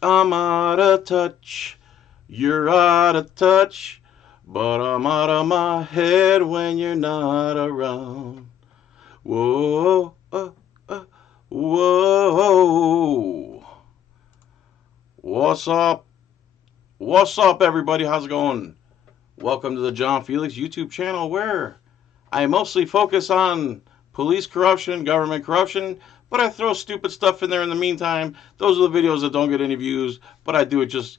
I'm out of touch. You're out of touch. But I'm out of my head when you're not around. Whoa, whoa. What's up? What's up, everybody? How's it going? Welcome to the JohnFilax YouTube channel where I mostly focus on police corruption, government corruption, but I throw stupid stuff in there in the meantime. Those are the videos that don't get any views, but I do it just,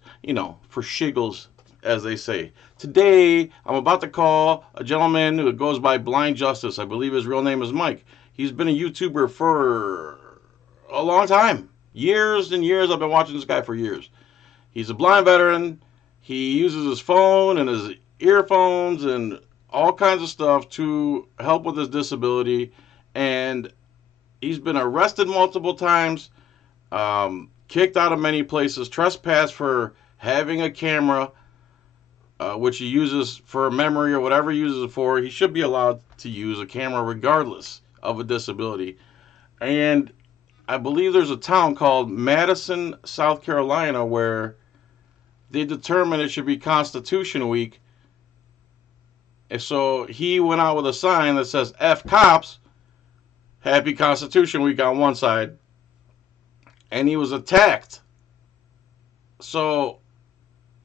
for shiggles, as they say. Today, I'm about to call a gentleman who goes by Blind Justice. I believe his real name is Mike. He's been a YouTuber for a long time. Years and years. I've been watching this guy for years. He's a blind veteran. He uses his phone and his earphones and all kinds of stuff to help with his disability. And he's been arrested multiple times, kicked out of many places, trespassed for having a camera, which he uses for memory or whatever he uses it for. He should be allowed to use a camera regardless of a disability. And I believe there's a town called Madison, South Carolina, where they determined it should be Constitution Week. And so he went out with a sign that says F cops, Happy Constitution Week on one side. And he was attacked. So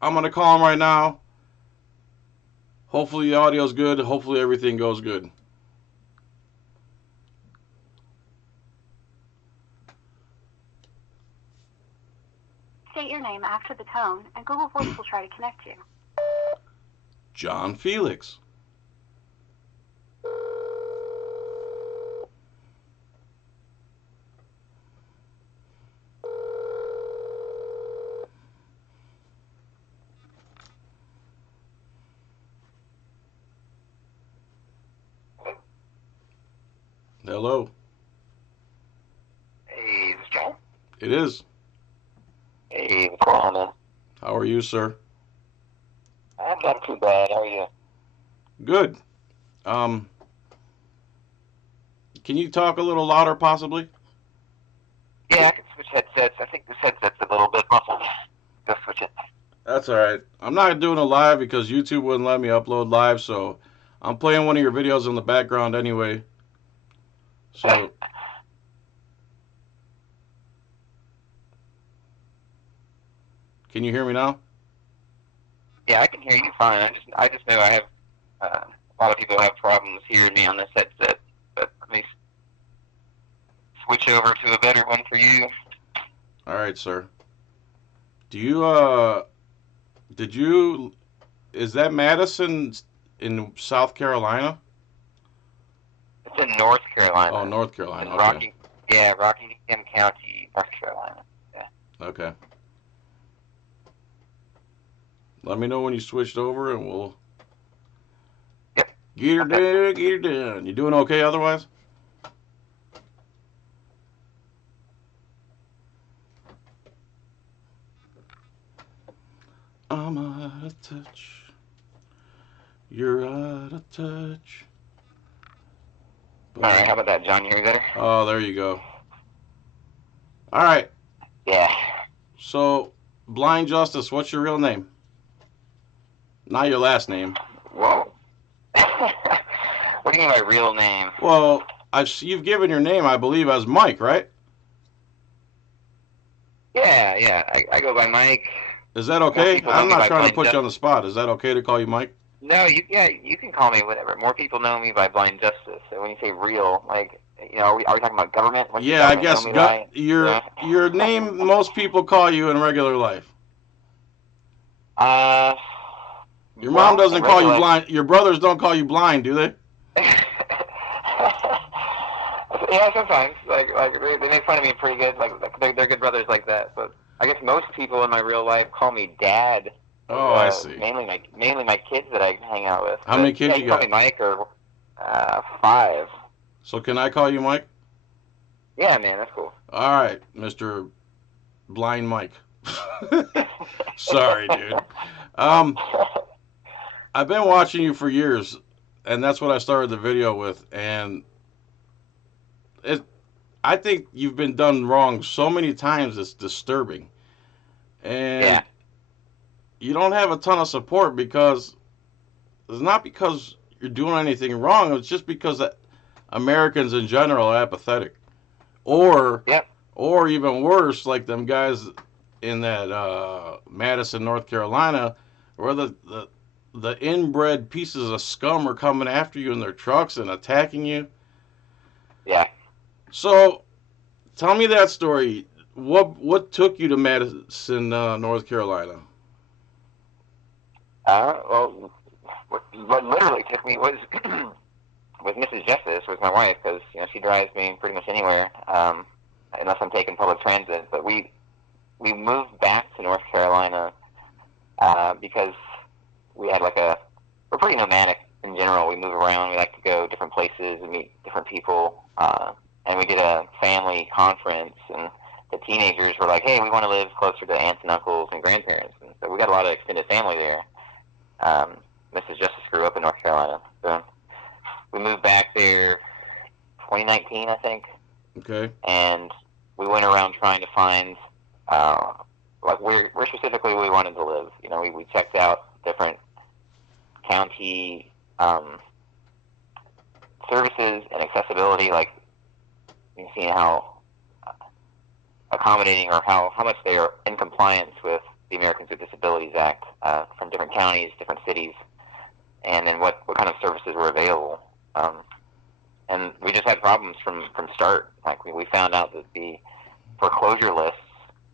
I'm going to call him right now. Hopefully the audio's good. Hopefully everything goes good. State your name after the tone, and Google Voice will try to connect you. JohnFilax. Hello. Hey, this is John. It is. Hey, what's going on, man? How are you, sir? I'm not too bad. How are you? Good. Can you talk a little louder, possibly? Yeah, I can switch headsets. I think this headset's a little bit muffled. Go switch it. That's all right. I'm not doing a live because YouTube wouldn't let me upload live, so I'm playing one of your videos in the background anyway. So, can you hear me now? Yeah, I can hear you fine. I just know I have a lot of people have problems hearing me on this headset. But let me switch over to a better one for you. All right, sir. Is that Madison in South Carolina? It's in North Carolina. Oh, North Carolina. It's in Okay. Rockingham County, North Carolina. Yeah. Okay. Let me know when you switched over, and we'll Yep. get her done. Get her done. You doing okay otherwise? I'm out of touch. You're out of touch. All right. How about that, John? You hear me better? Oh, there you go. All right. Yeah. So, Blind Justice, what's your real name? Not your last name. Whoa. What do you mean my real name? Well, you've given your name, I believe, as Mike, right? Yeah. I go by Mike. Is that okay? I'm not trying to put Justice. you on the spot. Is that okay to call you Mike? No, you can call me whatever. More people know me by Blind Justice. So when you say real, like, are we talking about government? What's Yeah, I government guess know me by? your name most people call you in regular life. Your mom doesn't call you blind. Your brothers don't call you blind, do they? Yeah, sometimes. Like they make fun of me pretty good. Like they're good brothers like that. But I guess most people in my real life call me Dad. Oh, I see. Mainly my kids that I hang out with. How many kids you got? Call me Mike or 5. So can I call you Mike? Yeah, man, that's cool. All right, Mr. Blind Mike. Sorry, dude. I've been watching you for years, and that's what I started the video with. And I think you've been done wrong so many times it's disturbing. and Yeah. you don't have a ton of support because it's not because you're doing anything wrong. It's just because Americans in general are apathetic, or Yep. or even worse, like them guys in that Madison, North Carolina, where the inbred pieces of scum are coming after you in their trucks and attacking you. Yeah. So tell me that story. What took you to Madison, North Carolina? Well, what literally took me was was Mrs. Justice, was my wife, because she drives me pretty much anywhere, unless I'm taking public transit. But we moved back to North Carolina because we had we're pretty nomadic in general. We move around. We like to go different places and meet different people. And we did a family conference, and the teenagers were like, "Hey, we want to live closer to aunts and uncles and grandparents." And so we got a lot of extended family there. Mrs. Justice grew up in North Carolina, so we moved back there 2019, I think. Okay. And we went around trying to find where specifically we wanted to live. We checked out different county services and accessibility, like you see how accommodating or how much they are in compliance with the Americans with Disabilities Act from different counties, different cities, and then what kind of services were available. And we just had problems from start. Like we found out that the foreclosure lists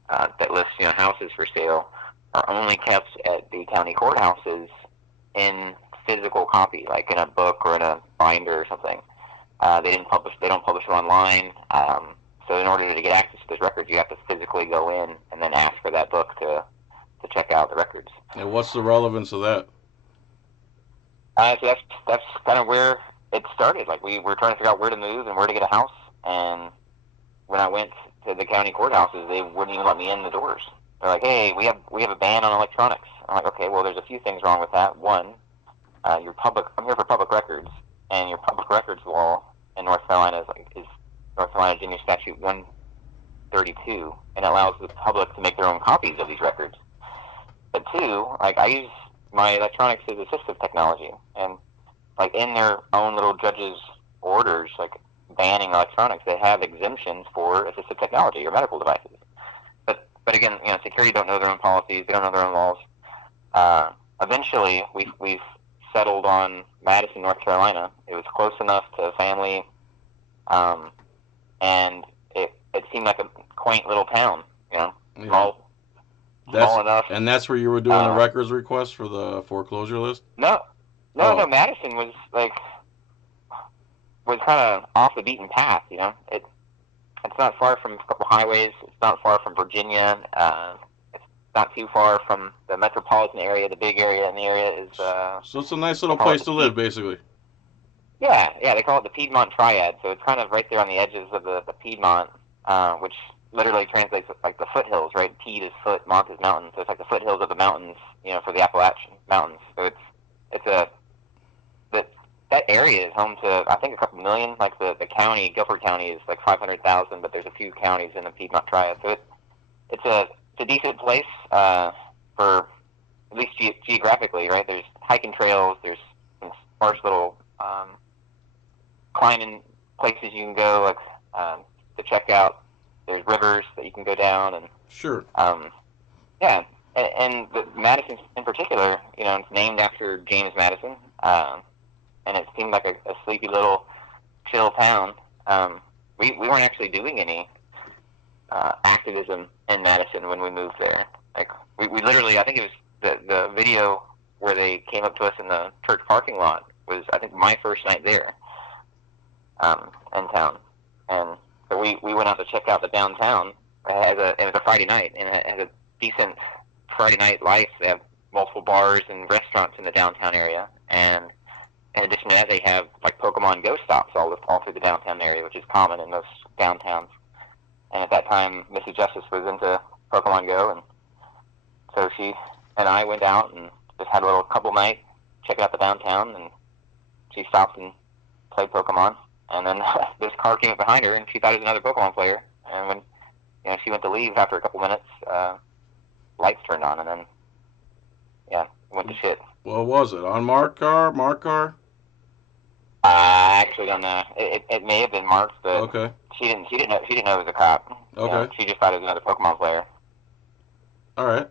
that list houses for sale are only kept at the county courthouses in physical copy, like in a book or in a binder or something. They don't publish them online. So in order to get access to those records, you have to physically go in and then ask for that book to check out the records. And what's the relevance of that? So that's kind of where it started. Like we were trying to figure out where to move and where to get a house. And when I went to the county courthouses, they wouldn't even let me in the doors. They're like, "Hey, we have a ban on electronics." I'm like, "Okay, well, there's a few things wrong with that. One, I'm here for public records, and your public records law in North Carolina is North Carolina Junior Statute 132, and it allows the public to make their own copies of these records. But two, I use my electronics as assistive technology, and in their own little judges' orders, banning electronics, they have exemptions for assistive technology or medical devices. But again, security don't know their own policies, they don't know their own laws. Eventually, we've settled on Madison, North Carolina. It was close enough to family, and it seemed like a quaint little town, Yeah. small enough. And that's where you were doing the records request for the foreclosure list? No, Madison was kind of off the beaten path. It's not far from a couple highways. It's not far from Virginia. It's not too far from the metropolitan area. The big area in the area is. So it's a nice little place to live, basically. Yeah. They call it the Piedmont Triad. So it's kind of right there on the edges of the Piedmont, which literally translates like the foothills, right? Pied is foot, Mont is mountain. So it's like the foothills of the mountains, for the Appalachian Mountains. So that area is home to, I think, a couple million. Like the county, Guilford County, is like 500,000, but there's a few counties in the Piedmont Triad. So it's a decent place for, at least geographically, right? There's hiking trails, there's some sparse little climbing places you can go, to check out. There's rivers that you can go down, and sure. Yeah, and Madison in particular, it's named after James Madison. And it seemed like a sleepy little chill town. We weren't actually doing any activism in Madison when we moved there. We literally, I think it was the video where they came up to us in the church parking lot was, I think, my first night there in town. And so we went out to check out the downtown. It was a Friday night, and it has a decent Friday night life. They have multiple bars and restaurants in the downtown area, and in addition to that, they have Pokemon Go stops all through the downtown area, which is common in most downtowns. And at that time, Mrs. Justice was into Pokemon Go, and so she and I went out and just had a little couple night checking out the downtown, and she stopped and played Pokemon. And then this car came up behind her, and she thought it was another Pokemon player. And when she went to leave after a couple minutes, lights turned on, and then yeah, it went to shit. What was it? Unmarked car? Marked car? I actually don't know. It may have been marked, but Okay. she didn't know it was a cop. Okay. You know, she just thought it was another Pokemon player. All right.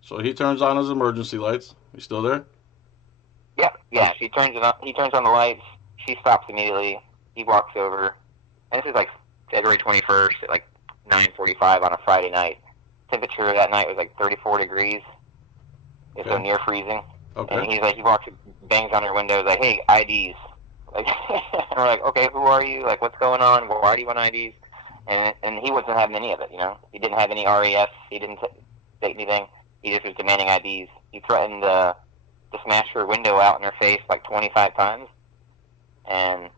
So he turns on his emergency lights. You still there? Yeah. She turns it on. He turns on the lights. She stops immediately. He walks over, and this is like February 21st at like 9:45 on a Friday night. Temperature that night was like 34 degrees. It's so near freezing. Okay. And he's like, he walks, bangs on her window, like, hey, IDs. Like, and we're like, okay, who are you? Like, what's going on? Why do you want IDs? And he wasn't having any of it, you know. He didn't have any RAS. He didn't state anything. He just was demanding IDs. He threatened to smash her window out in her face like 25 times. And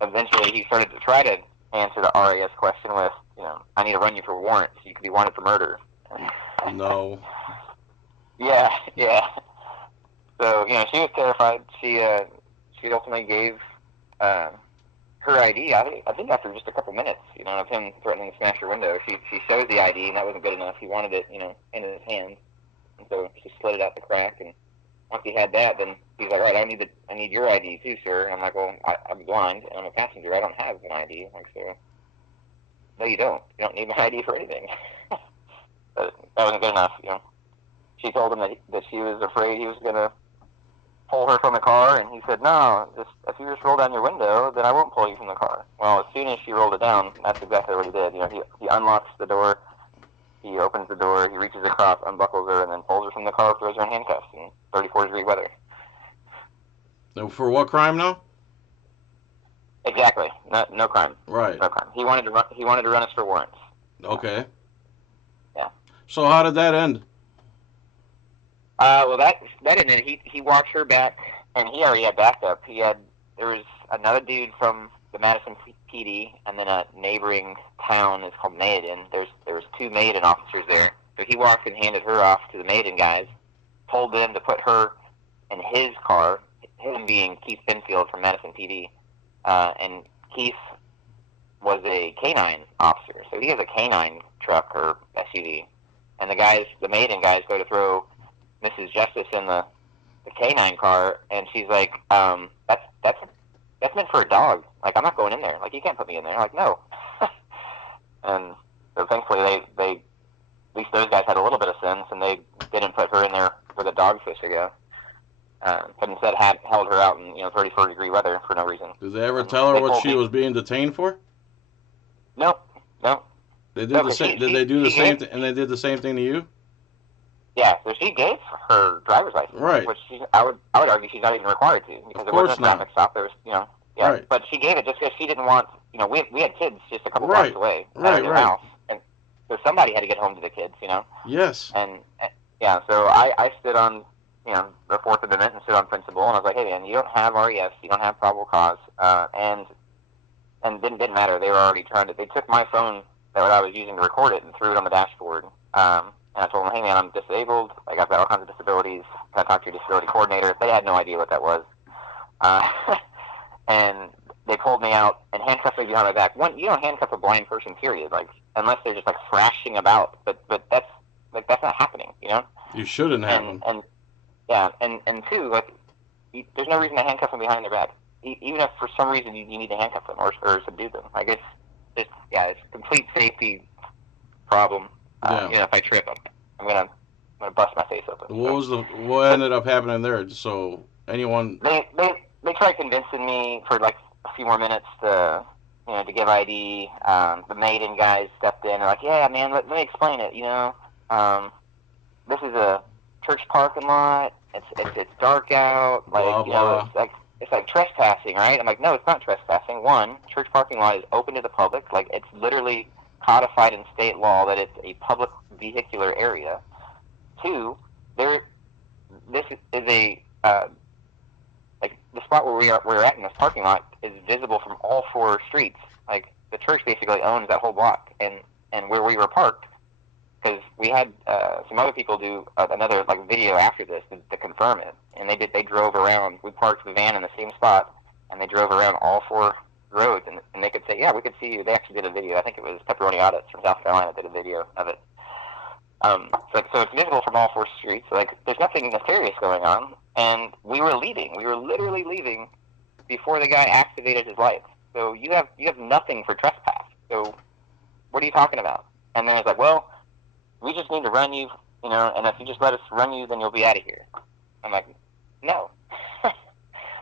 eventually he started to try to answer the RAS question with, you know, I need to run you for warrants. You could be wanted for murder. No. Yeah. So, you know, she was terrified. She ultimately gave her ID. I think after just a couple minutes, you know, of him threatening to smash her window, she shows the ID, and that wasn't good enough. He wanted it, you know, in his hand, and so she slid it out the crack. And once he had that, then he's like, all right, I need your ID too, sir. And I'm like, well, I'm blind and I'm a passenger. I don't have an ID. I'm like, so no, you don't. You don't need my ID for anything. But that wasn't good enough, you know. She told him that she was afraid he was gonna pull her from the car, and he said, no, if you just roll down your window, then I won't pull you from the car. Well, as soon as she rolled it down, that's exactly what he did. You know, he unlocks the door, he opens the door, he reaches across, unbuckles her, and then pulls her from the car, throws her in handcuffs in 34-degree weather. For what crime now? Exactly. No crime. Right. No crime. He wanted to run us for warrants. Okay. Yeah. So how did that end? Well, that ended. He walked her back, and he already had backup. There was another dude from the Madison PD, and then a neighboring town is called Maiden. There was two Maiden officers there. So he walked and handed her off to the Maiden guys, told them to put her in his car, him being Keith Finfield from Madison PD, and Keith was a canine officer. So he has a canine truck or SUV, and the Maiden guys go to throw Mrs. Justice in the canine car, and she's like, that's meant for a dog. Like, I'm not going in there. Like, you can't put me in there. Like, no. And so thankfully they at least those guys had a little bit of sense, and they didn't put her in there where the dog's supposed to go. But instead held her out in 34-degree weather for no reason. Did they ever tell her what she was being detained for? No. They did the same. Did they do the same thing? And they did the same thing to you? Yeah, so she gave her driver's license, right? Which I would argue she's not even required to, because there wasn't a traffic stop. There was, yeah. Right. But she gave it just because she didn't want. We had kids just a couple blocks away out of their house, and so somebody had to get home to the kids, Yes. And yeah, so I stood on the Fourth Amendment and stood on principle, and I was like, hey man, you don't have RES, you don't have probable cause, and didn't matter. They were already they took my phone that I was using to record it and threw it on the dashboard. And I told them, hey man, I'm disabled. Like, I've got all kinds of disabilities. Can I talk to your disability coordinator? They had no idea what that was. And they pulled me out and handcuffed me behind my back. You don't handcuff a blind person, period. Like, unless they're just like thrashing about. But that's not happening, You shouldn't have them. And two, like, there's no reason to handcuff them behind their back. Even if for some reason you need to handcuff them or subdue them. Like, it's a complete safety problem. If I trip, I'm gonna bust my face open. What ended up happening there? So anyone? They tried convincing me for like a few more minutes to give ID. The Maiden guys stepped in. They're like, yeah, man, let me explain it. This is a church parking lot. It's dark out. Like, blah, blah. It's like trespassing, right? I'm like, no, it's not trespassing. One, church parking lot is open to the public. Like, it's literally codified in state law that it's a public vehicular area. Two, this is a like, the spot where we're at in this parking lot is visible from all four streets. Like, the church basically owns that whole block, and where we were parked, because we had some other people do another like video after this to confirm it, and they drove around. We parked the van in the same spot, and they drove around all four roads, and they could say, yeah, we could see you. They actually did a video. I think it was Pepperoni Audits from South Carolina did a video of it. So it's visible from all 4 streets. Like, there's nothing nefarious going on, and we were leaving. We were literally leaving before the guy activated his lights. So you have nothing for trespass. So what are you talking about? And then it's like, well, we just need to run you, and if you just let us run you, then you'll be out of here. I'm like, no.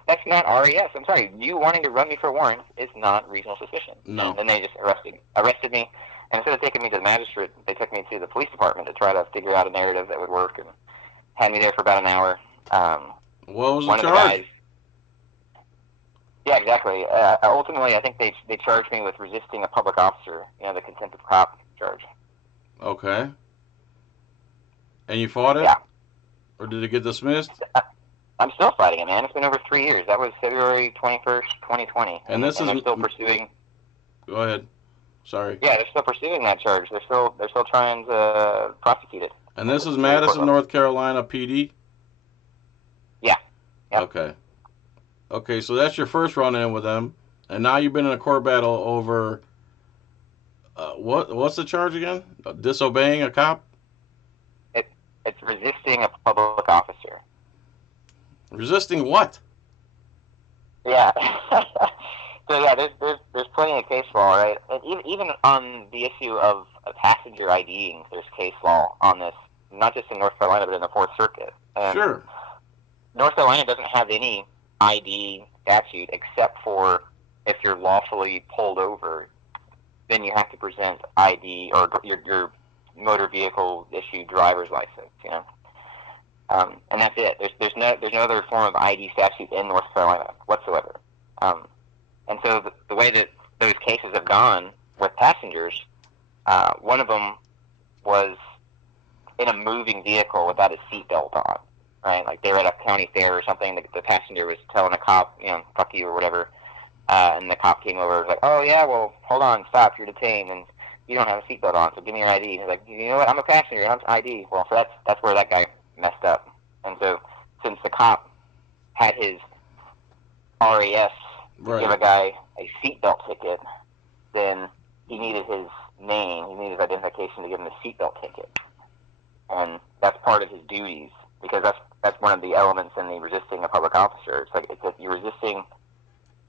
That's not RES. I'm sorry. You wanting to run me for a warrant is not reasonable suspicion. No. And then they just arrested me. And instead of taking me to the magistrate, they took me to the police department to try to figure out a narrative that would work, and had me there for about an hour. What was the One of charge? the guys, yeah, exactly. Ultimately, I think they charged me with resisting a public officer, the contempt of cop charge. Okay. And you fought it? Yeah. Or did it get dismissed? I'm still fighting it, man. It's been over 3 years. That was February 21st, 2020. And this is they're still pursuing. Go ahead. Sorry. Yeah, they're still pursuing that charge. They're still trying to prosecute it. And this is Madison, North Carolina PD? Yeah. Yep. Okay. Okay, so that's your first run-in with them, and now you've been in a court battle over what's the charge again? Disobeying a cop? It's resisting a public officer. Resisting what? Yeah. So yeah, there's plenty of case law, right? And even on the issue of passenger IDing, there's case law on this, not just in North Carolina, but in the Fourth Circuit. And Sure. North Carolina doesn't have any ID statute except for if you're lawfully pulled over, then you have to present ID or your motor vehicle issued driver's license, and that's it. There's no other form of ID statute in North Carolina whatsoever. And so the way that those cases have gone with passengers, one of them was in a moving vehicle without a seatbelt on, right? Like they were at a county fair or something. The passenger was telling a cop, fuck you or whatever. And the cop came over and was like, oh, yeah, well, hold on, stop, you're detained, and you don't have a seatbelt on, so give me your ID. And he's like, you know what, I'm a passenger, I'm ID. Well, so that's where that guy messed up. And so since the cop had his RAS to give a guy a seatbelt ticket, then he needed his name, he needed his identification to give him a seatbelt ticket. And that's part of his duties, because that's one of the elements in the resisting a public officer. It's like you're resisting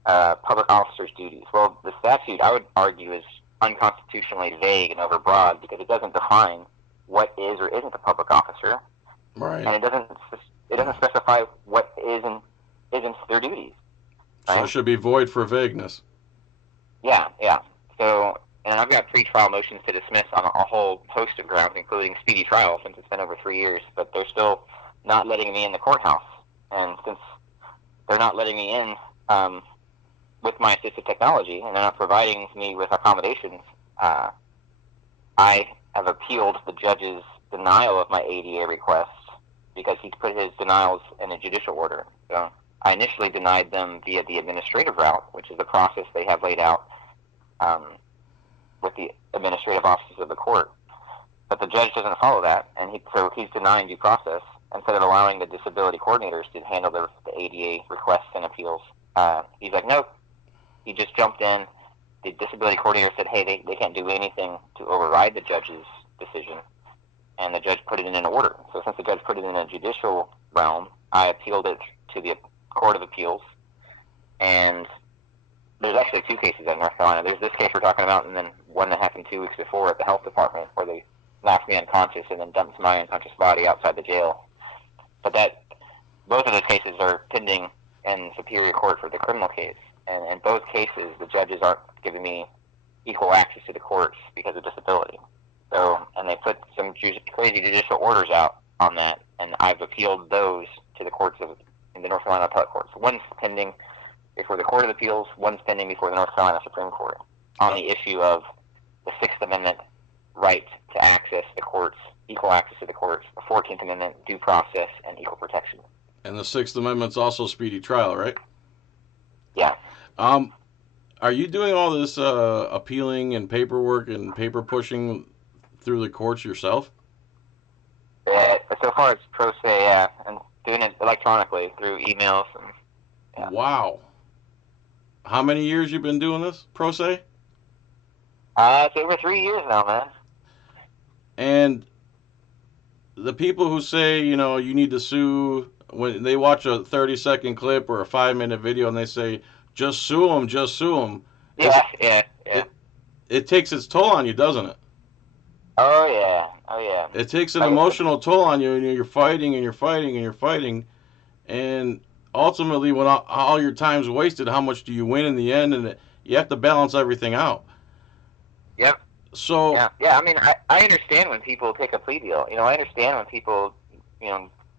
public officer's duties. Well, the statute, I would argue, is unconstitutionally vague and overbroad because it doesn't define what is or isn't a public officer, right? And it doesn't specify what is and isn't their duties. Right? So it should be void for vagueness. Yeah. So, and I've got pre-trial motions to dismiss on a whole host of grounds, including speedy trial, since it's been over 3 years. But they're still not letting me in the courthouse, and since they're not letting me in with my assistive technology, and they're not providing me with accommodations, I have appealed the judge's denial of my ADA request because he's put his denials in a judicial order. So I initially denied them via the administrative route, which is the process they have laid out with the administrative offices of the court. But the judge doesn't follow that, and so he's denying due process instead of allowing the disability coordinators to handle the ADA requests and appeals. He's like, nope. He just jumped in. The disability coordinator said, hey, they can't do anything to override the judge's decision. And the judge put it in an order. So since the judge put it in a judicial realm, I appealed it to the Court of Appeals. And there's actually 2 cases in North Carolina. There's this case we're talking about, and then one that happened 2 weeks before at the health department where they knocked me unconscious and then dumped my unconscious body outside the jail. But both of those cases are pending in Superior Court for the criminal case. And in both cases, the judges aren't giving me equal access to the courts because of disability. So, and they put some crazy judicial orders out on that, and I've appealed those to the courts in the North Carolina appellate courts. One's pending before the Court of Appeals, one's pending before the North Carolina Supreme Court on the issue of the 6th Amendment right to access the courts, equal access to the courts, the 14th Amendment due process, and equal protection. And the 6th Amendment's also speedy trial, right? Yeah. Are you doing all this appealing and paperwork and paper pushing through the courts yourself? So far, it's pro se, yeah, and doing it electronically through emails. And, yeah. Wow. How many years you been doing this, pro se? It's over 3 years now, man. And the people who say, you need to sue, when they watch a 30-second clip or a 5-minute video and they say, just sue them, it's, Yeah. it, it takes its toll on you, doesn't it? Oh yeah. It takes an Like, emotional toll on you, and you're fighting and you're fighting and you're fighting. And ultimately, when all your time's wasted, how much do you win in the end? And you have to balance everything out. yep. So, Yeah. I mean, I understand when people take a plea deal. I understand when people,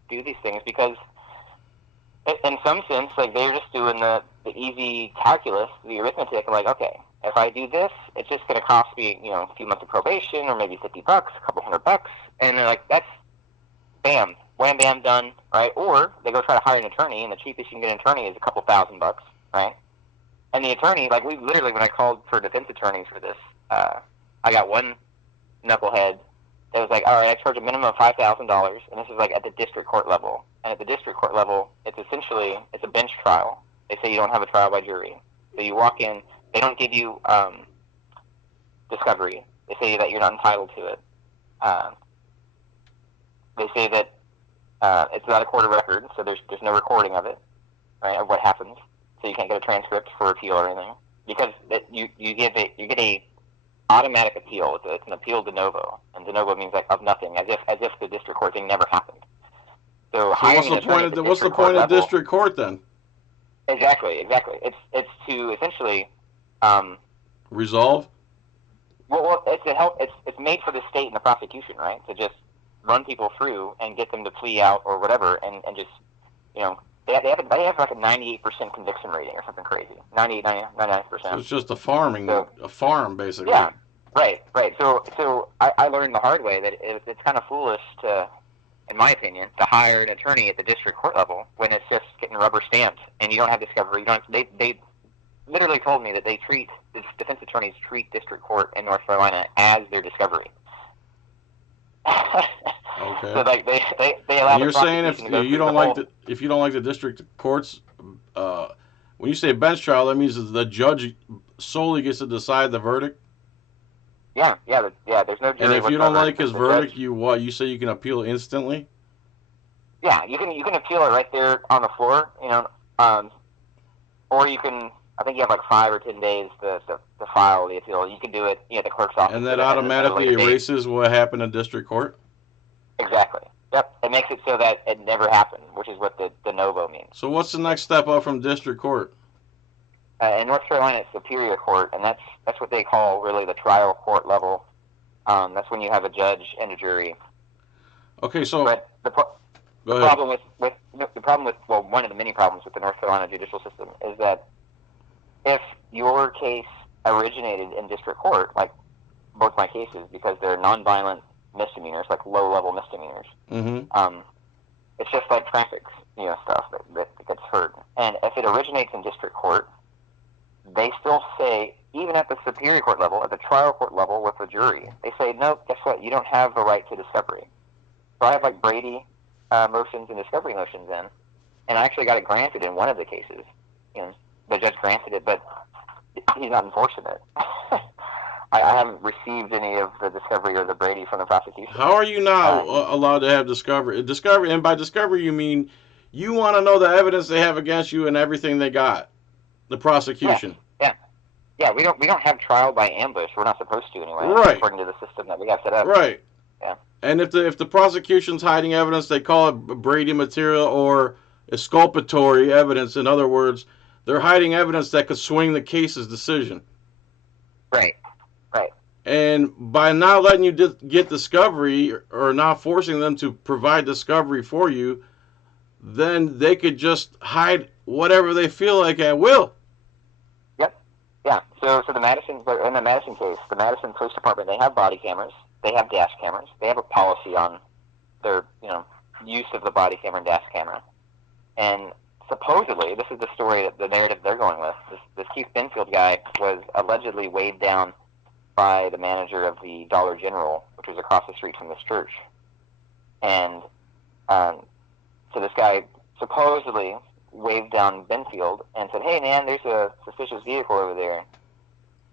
do these things because, in some sense, like they're just doing the easy calculus, the arithmetic. Like, okay, if I do this, it's just going to cost me, a few months of probation or maybe $50, a couple $100, and they're like, that's bam, wham, bam, done, right? Or they go try to hire an attorney, and the cheapest you can get an attorney is a couple $1,000, right? And the attorney, like we literally, when I called for defense attorneys for this, I got one knucklehead that was like, all right, I charge a minimum of $5,000, and this is like at the district court level. And at the district court level, it's a bench trial. They say you don't have a trial by jury. So you walk in, they don't give you discovery. They say that you're not entitled to it. They say that it's not a court of record, so there's no recording of it, right, of what happens. So you can't get a transcript for appeal or anything because you get a automatic appeal. It's an appeal de novo, and de novo means like of nothing, as if the district court thing never happened. So what's the point of district court then? Exactly. It's to essentially resolve. Well, it's to help. It's made for the state and the prosecution, right? To just run people through and get them to plea out or whatever, and just they have like a 98% conviction rating or something crazy, 99%. So it's just a farm basically. Yeah, right. So I learned the hard way that it's kind of foolish to, in my opinion, to hire an attorney at the district court level when it's just getting rubber stamped and you don't have discovery. They literally told me that the defense attorneys treat district court in North Carolina as their discovery. Okay. So like they allow. And you're saying if you don't like the district courts, when you say bench trial, that means the judge solely gets to decide the verdict. Yeah. There's no jury. And if you don't like his verdict, judge, you say you can appeal instantly. Yeah, you can appeal it right there on the floor, or you can. I think you have like 5 or 10 days to file the appeal. You can do it at the clerk's office. And that automatically erases what happened in district court? Exactly. Yep. It makes it so that it never happened, which is what the de novo means. So what's the next step up from district court? In North Carolina, it's superior court, and that's what they call really the trial court level. That's when you have a judge and a jury. Okay, so but the problem with one of the many problems with the North Carolina judicial system is that if your case originated in district court, like both my cases, because they're nonviolent misdemeanors, like low-level misdemeanors, it's just like traffic, stuff that gets heard. And if it originates in district court, they still say, even at the superior court level, at the trial court level with the jury, they say, no, guess what? You don't have the right to discovery. So I have like Brady motions and discovery motions in, and I actually got it granted in one of the cases. The judge granted it, but he's not enforcing it. I haven't received any of the discovery or the Brady from the prosecution. How are you not allowed to have discovery? And by discovery you mean you want to know the evidence they have against you and everything they got. The prosecution. Yeah. We don't have trial by ambush. We're not supposed to anyway. Right. According to the system that we have set up. Right. Yeah. And if the prosecution's hiding evidence, they call it Brady material or exculpatory evidence. In other words, they're hiding evidence that could swing the case's decision. Right. And by not letting you get discovery or not forcing them to provide discovery for you, then they could just hide whatever they feel like at will. Yep. Yeah. So in the Madison case, the Madison Police Department, they have body cameras, they have dash cameras, they have a policy on their use of the body camera and dash camera, and supposedly this is the story, the narrative they're going with. This Keith Benfield guy was allegedly weighed down by the manager of the Dollar General, which was across the street from this church. And so this guy supposedly waved down Benfield and said, "Hey, man, there's a suspicious vehicle over there.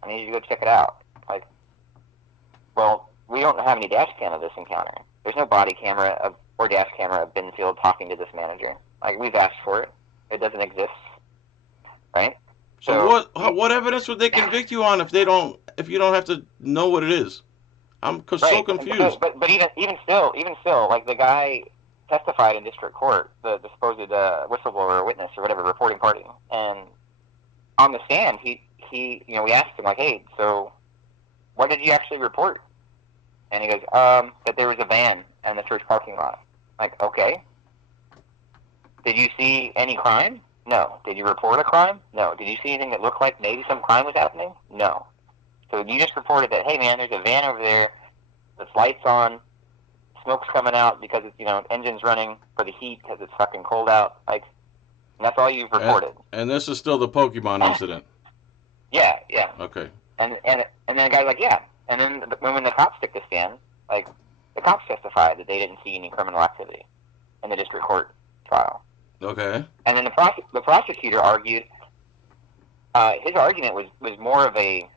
I need you to go check it out." Like, well, we don't have any dash cam of this encounter. There's no body camera or dash camera of Benfield talking to this manager. Like, we've asked for it. It doesn't exist, right? So what evidence would they convict you on if you don't have to know what it is? I'm so confused. But even still, like, the guy testified in district court, the supposed whistleblower or witness or whatever, reporting party, and on the stand, he we asked him, like, "Hey, so what did you actually report?" And he goes, "That there was a van in the church parking lot." Like, okay. Did you see any crime? No. Did you report a crime? No. Did you see anything that looked like maybe some crime was happening? No. So you just reported that, "Hey, man, there's a van over there, there's lights on, smoke's coming out because it's, engine's running for the heat because it's fucking cold out." Like, and that's all you've reported. And this is still the Pokemon incident. Yeah. Okay. And then the guy's like, "Yeah." And then when the cops took the stand, like, the cops testified that they didn't see any criminal activity in the district court trial. Okay. And then the prosecutor argued. His argument was more of a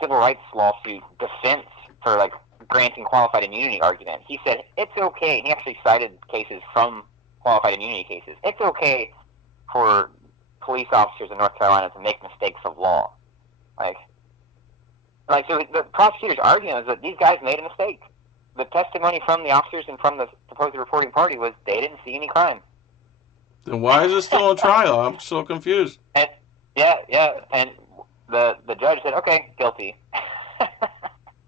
civil rights lawsuit defense for, like, granting qualified immunity argument. He said it's okay. He actually cited cases from qualified immunity cases. It's okay for police officers in North Carolina to make mistakes of law. Like so the prosecutor's argument is that these guys made a mistake. The testimony from the officers and from the supposed reporting party was they didn't see any crime. Then why is it still on trial? I'm so confused. And, yeah, and the judge said, "Okay, guilty."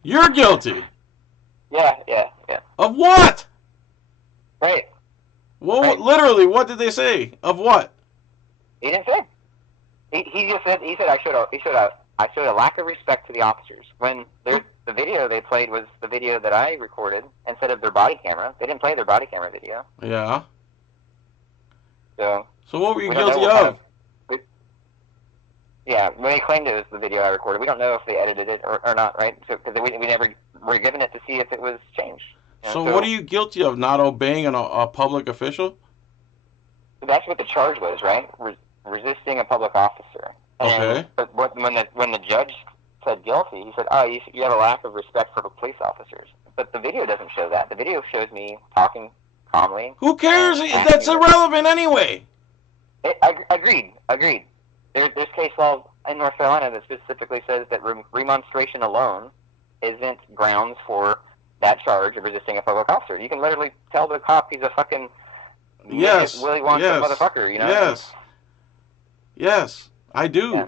You're guilty. Yeah. Of what? Right. Well, right. Literally, what did they say? Of what? He didn't say. He just said. He said I showed a lack of respect to the officers when the video they played was the video that I recorded instead of their body camera. They didn't play their body camera video. Yeah. So what were you guilty of? Yeah, when they claimed it was the video I recorded, we don't know if they edited it or not, right? So because we never were given it to see if it was changed. So what are you guilty of? Not obeying a public official? That's what the charge was, right? Resisting a public officer. Okay. But when the judge said guilty, he said, "Oh, you have a lack of respect for the police officers." But the video doesn't show that. The video shows me talking calmly. Who cares? That's irrelevant anyway. Agreed. There's case law in North Carolina that specifically says that remonstration alone isn't grounds for that charge of resisting a public officer. You can literally tell the cop he's a fucking Willy Wonka motherfucker, Yes, I do. Yeah.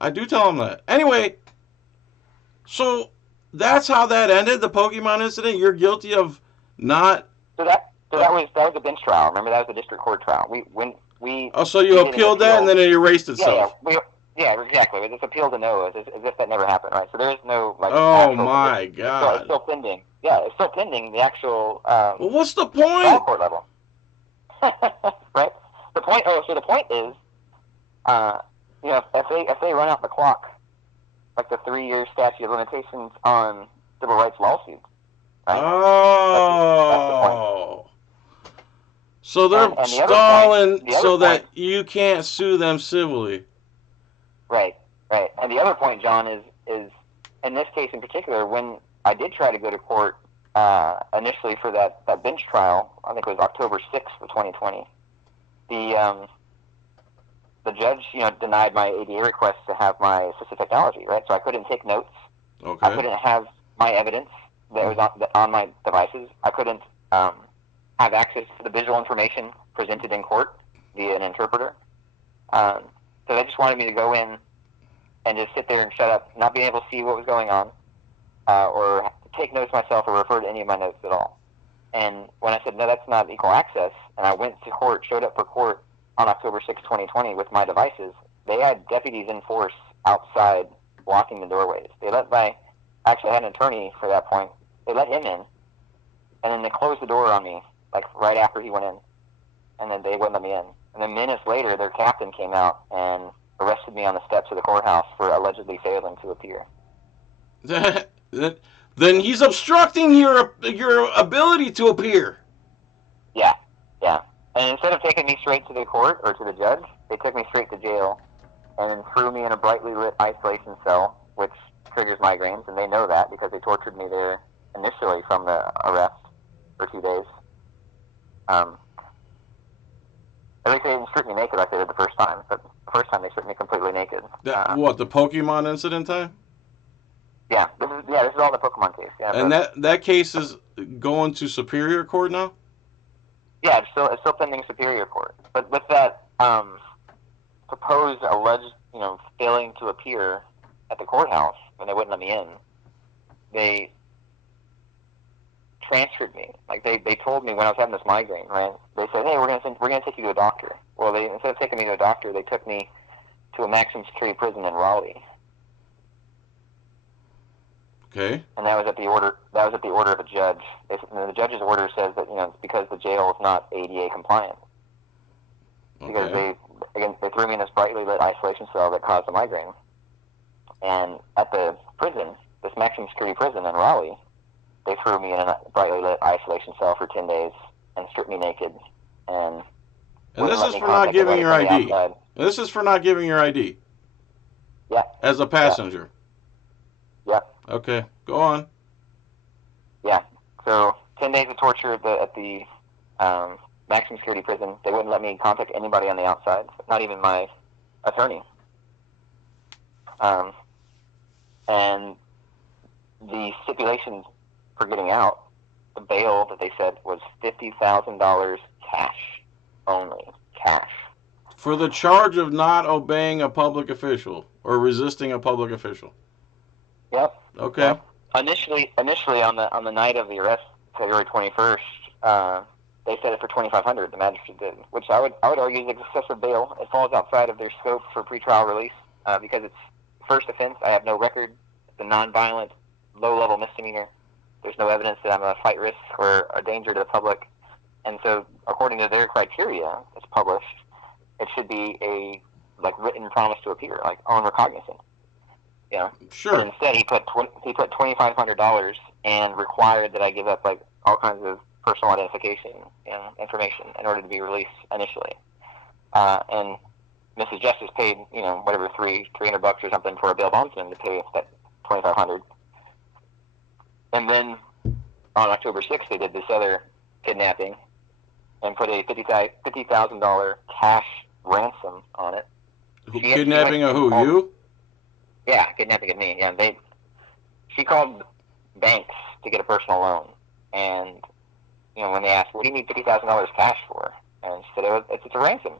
I do tell him that. Anyway, so that's how that ended, the Pokemon incident? You're guilty of not... So that was a bench trial. Remember, that was a district court trial. So you appealed that and then it erased itself? Yeah, exactly. It's appealed to no, as if that never happened, right? So there is no, like... Oh, my God. It's still pending. Yeah, it's still pending the actual... well, what's the point? Trial court level. Right? The point is, if they run out the clock, like the 3-year statute of limitations on civil rights lawsuits, right? Oh. That's the point. So they're and stalling so that you can't sue them civilly. Right. And the other point, John, is in this case in particular, when I did try to go to court initially for that bench trial, I think it was October 6th of 2020, the judge, denied my ADA request to have my assistive technology, right? So I couldn't take notes. Okay. I couldn't have my evidence that was on my devices. I couldn't have access to the visual information presented in court via an interpreter. So they just wanted me to go in and just sit there and shut up, not being able to see what was going on, or take notes myself or refer to any of my notes at all. And when I said, no, that's not equal access, and I went to court, showed up for court on October 6, 2020 with my devices, they had deputies in force outside blocking the doorways. I actually had an attorney for that point. They let him in, and then they closed the door on me, like right after he went in, and then they wouldn't let me in. And then minutes later, their captain came out and arrested me on the steps of the courthouse for allegedly failing to appear. Then he's obstructing your ability to appear. Yeah. Yeah. And instead of taking me straight to the court or to the judge, they took me straight to jail and then threw me in a brightly lit isolation cell, which triggers migraines, and they know that because they tortured me there initially from the arrest for 2 days. At least they didn't strip me naked like they did the first time, but the first time they stripped me completely naked. What, the Pokemon incident time? Yeah, this is all the Pokemon case. Yeah, And that case is going to Superior Court now? Yeah, it's still pending Superior Court. But with that supposed alleged, failing to appear at the courthouse when they wouldn't let me in, they transferred me. Like they told me when I was having this migraine, right? They said, "Hey, we're gonna take you to a doctor." Well, instead of taking me to a doctor, they took me to a maximum security prison in Raleigh. Okay. And that was at the order. That was at the order of a judge. The judge's order says that it's because the jail is not ADA compliant. Because they threw me in this brightly lit isolation cell that caused a migraine. And at the prison, this maximum security prison in Raleigh, they threw me in a brightly lit isolation cell for 10 days and stripped me naked. And this is for not giving your ID. This is for not giving your ID. Yeah. As a passenger. Yeah. Okay, go on. Yeah. So 10 days of torture at the maximum security prison. They wouldn't let me contact anybody on the outside, not even my attorney. And the stipulations for getting out, the bail that they said was $50,000 cash only, cash. For the charge of not obeying a public official or resisting a public official. Yep. Okay. Yep. Initially on the night of the arrest, February 21st, they set it for $2,500. The magistrate did, which I would argue is excessive bail. It falls outside of their scope for pretrial release because it's first offense. I have no record. It's a nonviolent, low-level misdemeanor. There's no evidence that I'm a flight risk or a danger to the public, and so according to their criteria, it's published. It should be a written promise to appear, like on recognizance. Yeah. Sure. But instead, he put $2,500 and required that I give up all kinds of personal identification information in order to be released initially. And Mrs. Justice paid whatever $300 or something for a bail bondsman to pay that $2,500. And then on October 6th, they did this other kidnapping and put a $50,000 cash ransom on it. Kidnapping of who? You? Yeah, kidnapping of me. Yeah, she called banks to get a personal loan, and when they asked, "What do you need $50,000 cash for?" and she said, "It's a ransom.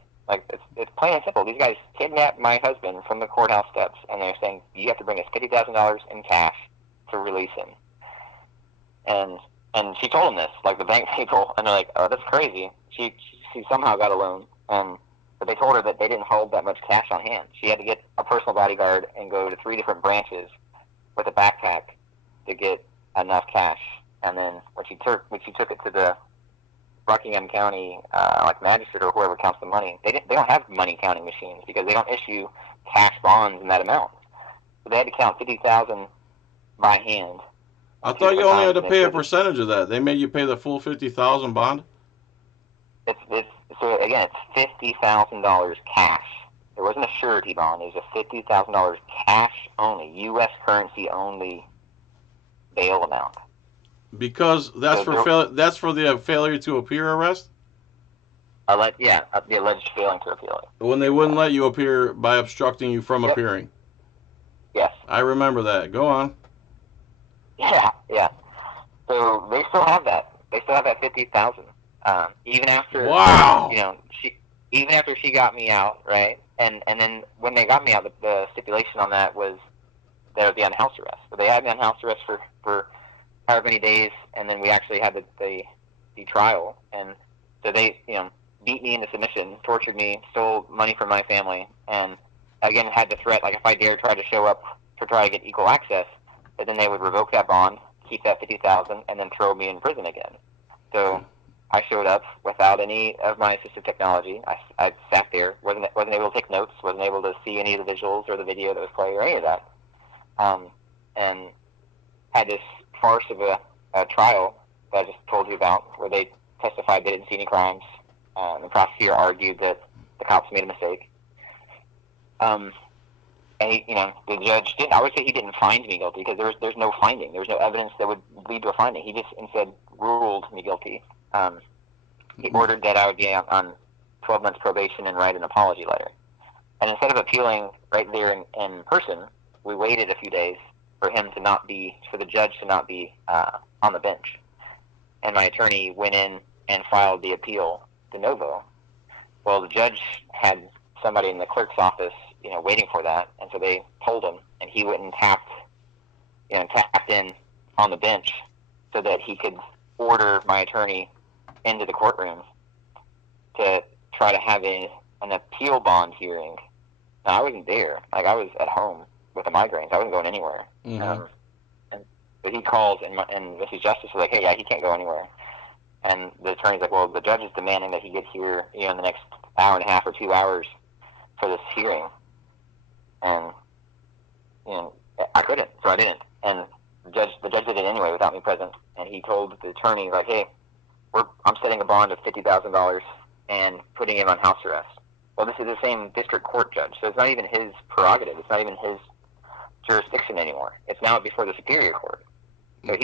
It's plain and simple. These guys kidnapped my husband from the courthouse steps, and they're saying you have to bring us $50,000 in cash to release him." And she told them this, the bank people, and they're like, "Oh, that's crazy." She somehow got a loan, but they told her that they didn't hold that much cash on hand. She had to get a personal bodyguard and go to 3 different branches with a backpack to get enough cash. And then when she took it to the Rockingham County magistrate or whoever counts the money, they don't have money counting machines because they don't issue cash bonds in that amount. So they had to count 50,000 by hand. I thought you only had to pay a percentage of that. They made you pay the full 50,000 bond. So again, it's $50,000 cash. There wasn't a surety bond. It was a $50,000 cash only, U.S. currency only bail amount. Because that's for the failure to appear arrest. The alleged failing to appear. When they wouldn't let you appear by obstructing you from appearing. Yes. I remember that. Go on. Yeah. So they still have that. They still have that 50,000. Even after even after she got me out, right? And then when they got me out, the stipulation on that was that it would be on house arrest. So they had me on house arrest for however many days, and then we actually had the trial. And so they beat me into submission, tortured me, stole money from my family, and again had the threat if I dare try to show up to try to get equal access, that then they would revoke that bond, keep that 50,000, and then throw me in prison again. So I showed up without any of my assistive technology. I sat there, wasn't able to take notes, wasn't able to see any of the visuals or the video that was playing or any of that, and had this farce of a trial that I just told you about, where they testified they didn't see any crimes, The prosecutor argued that the cops made a mistake. And the judge didn't. I would say he didn't find me guilty because there's no finding. There's no evidence that would lead to a finding. He just instead ruled me guilty. He ordered that I would be on 12 months probation and write an apology letter. And instead of appealing right there in person, we waited a few days for the judge to not be on the bench. And my attorney went in and filed the appeal de novo. Well, the judge had somebody in the clerk's office, waiting for that, and so they told him, and he went and tapped in on the bench so that he could order my attorney into the courtroom to try to have an appeal bond hearing. Now, I wasn't there. Like, I was at home with the migraines. I wasn't going anywhere. Mm-hmm. But he calls, and Mrs. Justice was like, hey, yeah, he can't go anywhere. And the attorney's like, well, the judge is demanding that he get here, in the next hour and a half or 2 hours for this hearing. And, I couldn't, so I didn't. And the judge did it anyway without me present. And he told the attorney, like, hey, I'm setting a bond of $50,000 and putting him on house arrest. Well, this is the same district court judge, so it's not even his prerogative. It's not even his jurisdiction anymore. It's now before the superior court. So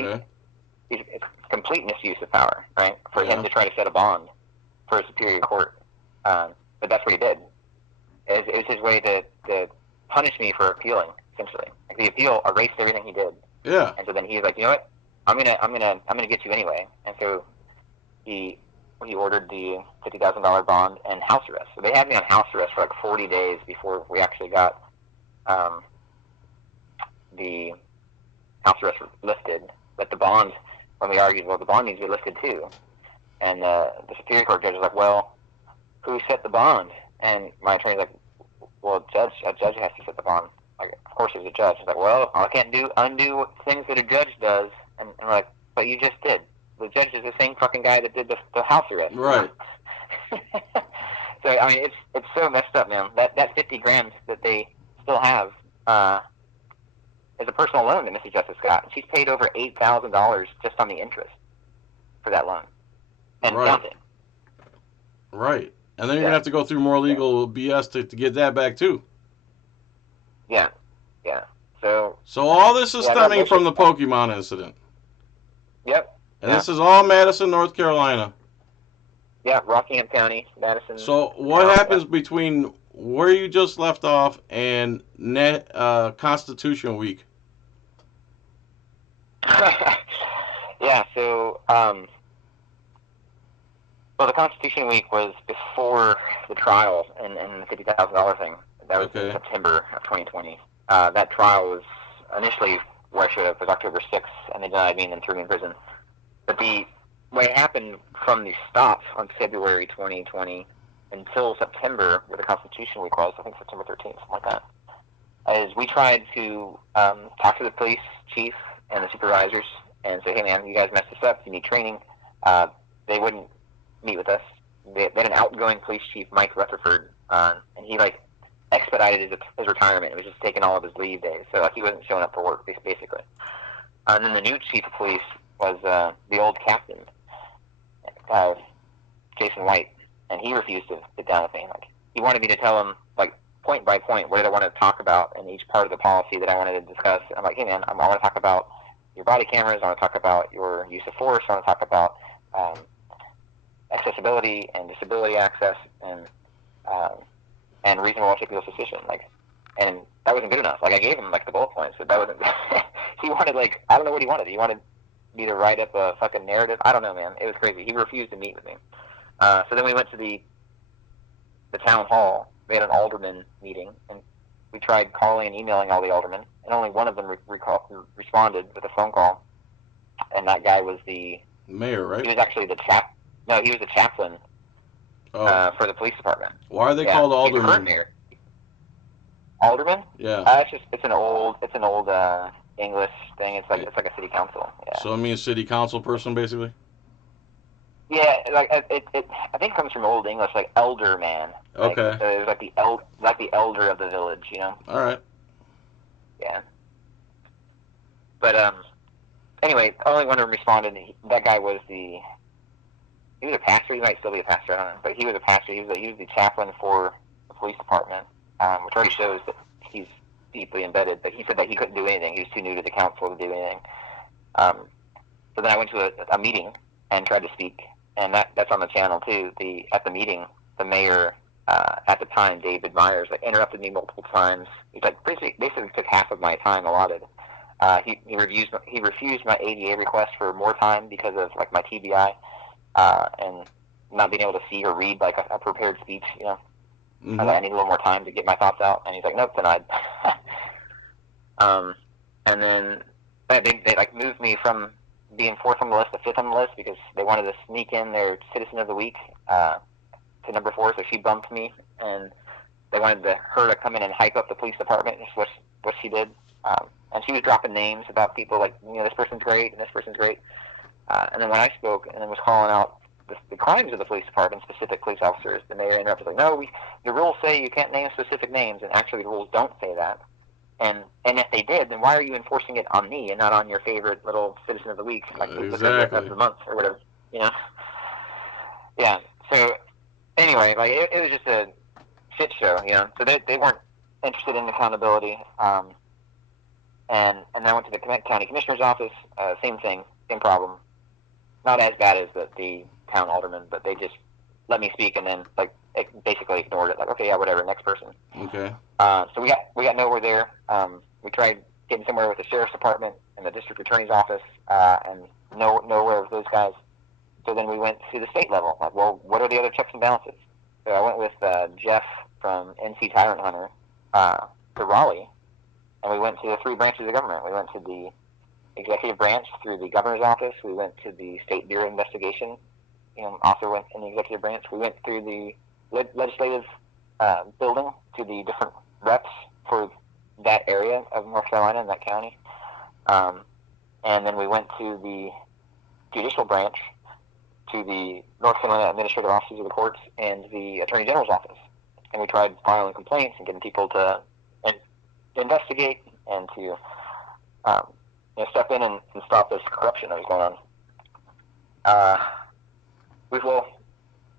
it's complete misuse of power, right? For him to try to set a bond for a superior court. But that's what he did. It was his way to punish me for appealing, essentially. Like, the appeal erased everything he did. Yeah. And so then he was like, you know what? I'm gonna get you anyway. And so he ordered the $50,000 bond and house arrest. So they had me on house arrest for like 40 days before we actually got the house arrest lifted. But the bond, when we argued, well, the bond needs to be lifted too. And the superior court judge was like, well, who set the bond? And my attorney's like, well, a judge has to set the bond. Like, of course there's a judge. He's like, well, I can't undo things that a judge does. And we're like, but you just did. The judge is the same fucking guy that did the house arrest. Right. So, I mean, it's so messed up, man. That 50 grand that they still have is a personal loan that Missy Justice got. And she's paid over $8,000 just on the interest for that loan. And counting. Right. And then you're going to have to go through more legal BS to get that back, too. Yeah. So all this is stemming from the Pokemon incident. Yep. And this is all Madison, North Carolina. Yeah, Rockingham County, Madison. So what happens between where you just left off and Constitution Week? Yeah, so, well, the Constitution Week was before the trial and the $50,000 thing. That was in September of 2020. That trial was initially where I showed up was October 6th, and they denied me and then threw me in prison. But what happened from the stop on February 2020 until September, where the Constitution Week was, I think September 13th, something like that, is we tried to talk to the police chief and the supervisors and say, hey, man, you guys messed this up. You need training. They wouldn't meet with us. They had an outgoing police chief, Mike Rutherford, and he, expedited his retirement. It was just taking all of his leave days. So, he wasn't showing up for work, basically. And then the new chief of police was the old captain, Jason White, and he refused to sit down with me. He wanted me to tell him, point by point, what did I want to talk about in each part of the policy that I wanted to discuss. And I'm like, hey, man, I want to talk about your body cameras. I want to talk about your use of force. I want to talk about accessibility and disability access and reasonable articulable suspicion. And that wasn't good enough. I gave him, the bullet points, but that wasn't... He wanted, I don't know what he wanted. He wanted me to write up a fucking narrative. I don't know, man. It was crazy. He refused to meet with me. So then we went to the town hall. We had an alderman meeting, and we tried calling and emailing all the aldermen, and only one of them responded with a phone call. And that guy was the mayor, right? He was actually he was the chaplain for the police department. Why are they called aldermen? Mayor. Alderman? Yeah. It's an old English thing. It's like a city council. Yeah. So it means city council person, basically. Yeah, I think it comes from Old English, elder man. Okay. So it was the elder of the village, All right. Yeah. But anyway, only one of them responded. That guy was the he was a pastor. He might still be a pastor, I don't know, but he was a pastor. He was the chaplain for the police department, which already shows that he's deeply embedded. But he said that he couldn't do anything. He was too new to the council to do anything. So then I went to a meeting and tried to speak, and that's on the channel too. At the meeting, the mayor at the time, David Myers, like, interrupted me multiple times. He's like basically took half of my time allotted. He refused my ADA request for more time because of like my TBI and not being able to see or read like a prepared speech. You know, Mm-hmm. I need a little more time to get my thoughts out. And he's like, nope, denied. And then they like moved me from being fourth on the list to fifth on the list because they wanted to sneak in their Citizen of the Week to number 4. So she bumped me, and they wanted her to come in and hype up the police department. That's what she did. And she was dropping names about people like, you know, this person's great and this person's great. And then when I spoke and then was calling out the crimes of the police department, specific police officers, the mayor interrupted, like, no, the rules say you can't name specific names, and actually the rules don't say that. And if they did, then why are you enforcing it on me and not on your favorite little Citizen of the Week, like Exactly. of the month or whatever, you know? Yeah. So anyway, like it was just a shit show, you know. So they weren't interested in accountability. And then I went to the county commissioner's office. Same thing, same problem. Not as bad as the town alderman, but they just let me speak and then like basically ignored it. Like, okay, yeah, whatever, next person. Okay. So we got nowhere there. We tried getting somewhere with the sheriff's department and the district attorney's office, and nowhere with those guys. So then we went to the state level. Like, well, what are the other checks and balances? So I went with Jeff from NC Tyrant Hunter to Raleigh, and we went to the 3 branches of government. We went to the executive branch through the governor's office. We went to the State Bureau of Investigation, also went in the executive branch. We went through the legislative building to the different reps for that area of North Carolina and that county. And then we went to the judicial branch, to the North Carolina administrative offices of the courts and the attorney general's office. And we tried filing complaints and getting people to investigate and to step in and stop this corruption that was going on.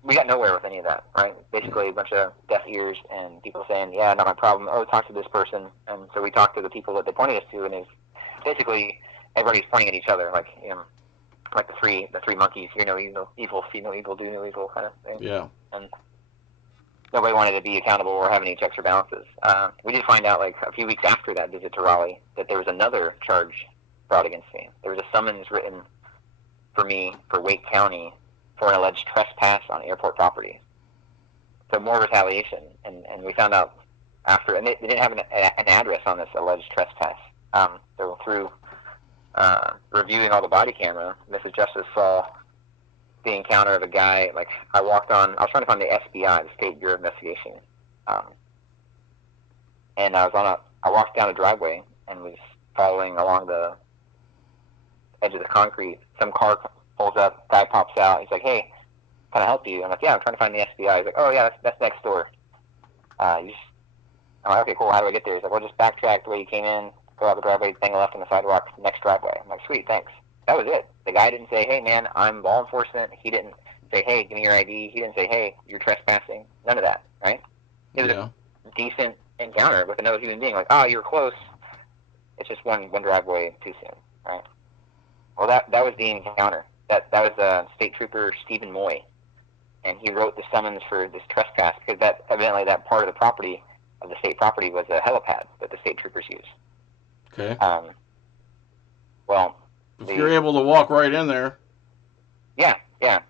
We got nowhere with any of that, right? Basically a bunch of deaf ears and people saying, yeah, not my problem. Oh, talk to this person. And so we talked to the people that they pointed us to, and it's basically everybody's pointing at each other, like, like the three monkeys, hear no evil, see no evil, do no evil kind of thing. Yeah. And nobody wanted to be accountable or have any checks or balances. We did find out, like, a few weeks after that visit to Raleigh, that there was another charge brought against me. There was a summons written for me for Wake County for an alleged trespass on airport property. So more retaliation. And we found out after, and they didn't have an address on this alleged trespass. So through reviewing all the body camera, Mrs. Justice saw the encounter of a guy, like, I was trying to find the SBI, the State Bureau of Investigation. And I walked down a driveway and was following along the edge of the concrete. Some car pulls up, guy pops out. He's like, hey, can I help you? I'm like, yeah, I'm trying to find the SBI. He's like, oh, yeah, that's next door. I'm like, okay, cool, how do I get there? He's like, well, just backtrack the way you came in, go out the driveway, hang left on the sidewalk, next driveway. I'm like, sweet, thanks. That was it. The guy didn't say, hey, man, I'm law enforcement. He didn't say, hey, give me your ID. He didn't say, hey, you're trespassing. None of that, right? It was a decent encounter with another human being. Like, oh, you're close. It's just one driveway too soon, right? Well, that was the encounter. That was State Trooper Stephen Moy, and he wrote the summons for this trespass because evidently that part of the property, of the state property, was a helipad that the state troopers use. Okay. Well, if you're able to walk right in there. Yeah.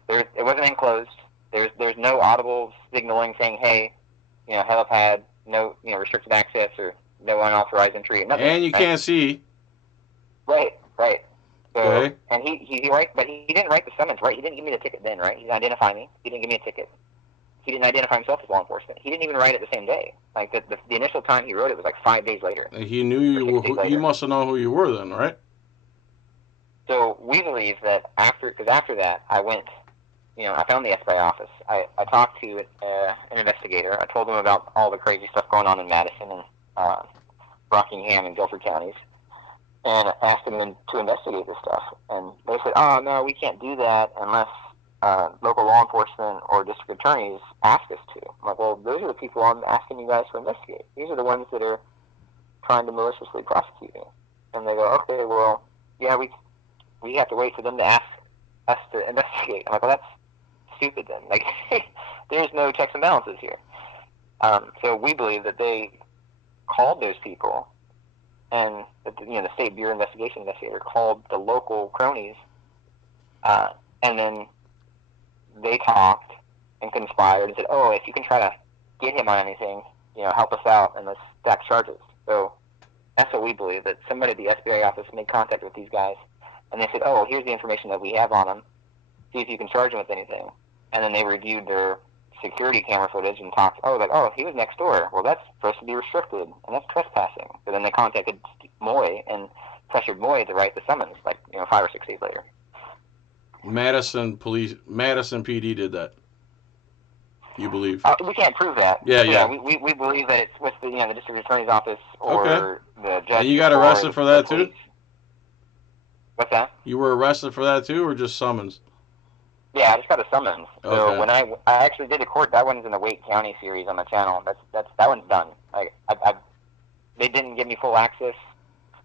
It wasn't enclosed. There's no audible signaling saying, hey, helipad, no, restricted access or no unauthorized entry. Nothing, and you can't see. Right. So, okay. And he didn't write the summons, right? He didn't give me the ticket then, right? He didn't identify me. He didn't give me a ticket. He didn't identify himself as law enforcement. He didn't even write it the same day. Like the initial time he wrote it was like 5 days later. He knew you were. He must have known who you were then, right? So we believe that after that, I went, I found the FBI office. I talked to an investigator. I told him about all the crazy stuff going on in Madison and Rockingham and Guilford counties, and asked him to investigate this stuff. And they said, oh, no, we can't do that unless local law enforcement or district attorneys ask us to. I'm like, well, those are the people I'm asking you guys to investigate. These are the ones that are trying to maliciously prosecute me. And they go, okay, well, yeah, we have to wait for them to ask us to investigate. I'm like, well, that's stupid then. Like, there's no checks and balances here. So we believe that they called those people, and the State Bureau Investigation investigator called the local cronies, and then they talked and conspired and said, oh, if you can try to get him on anything, help us out and let's stack charges. So that's what we believe, that somebody at the SBA office made contact with these guys, and they said, oh, here's the information that we have on him. See if you can charge him with anything. And then they reviewed their security camera footage and talked, he was next door. Well, that's supposed to be restricted, and that's trespassing. So then they contacted Moy and pressured Moy to write the summons, 5 or 6 days later. Madison PD did that. You believe? We can't prove that. Yeah. We believe that it's with the district attorney's office or the judge. And you got arrested for that too? What's that? You were arrested for that too, or just summons? Yeah, I just got a summons. Okay. So when I actually did the court, that one's in the Wake County series on the channel. That one's done. They didn't give me full access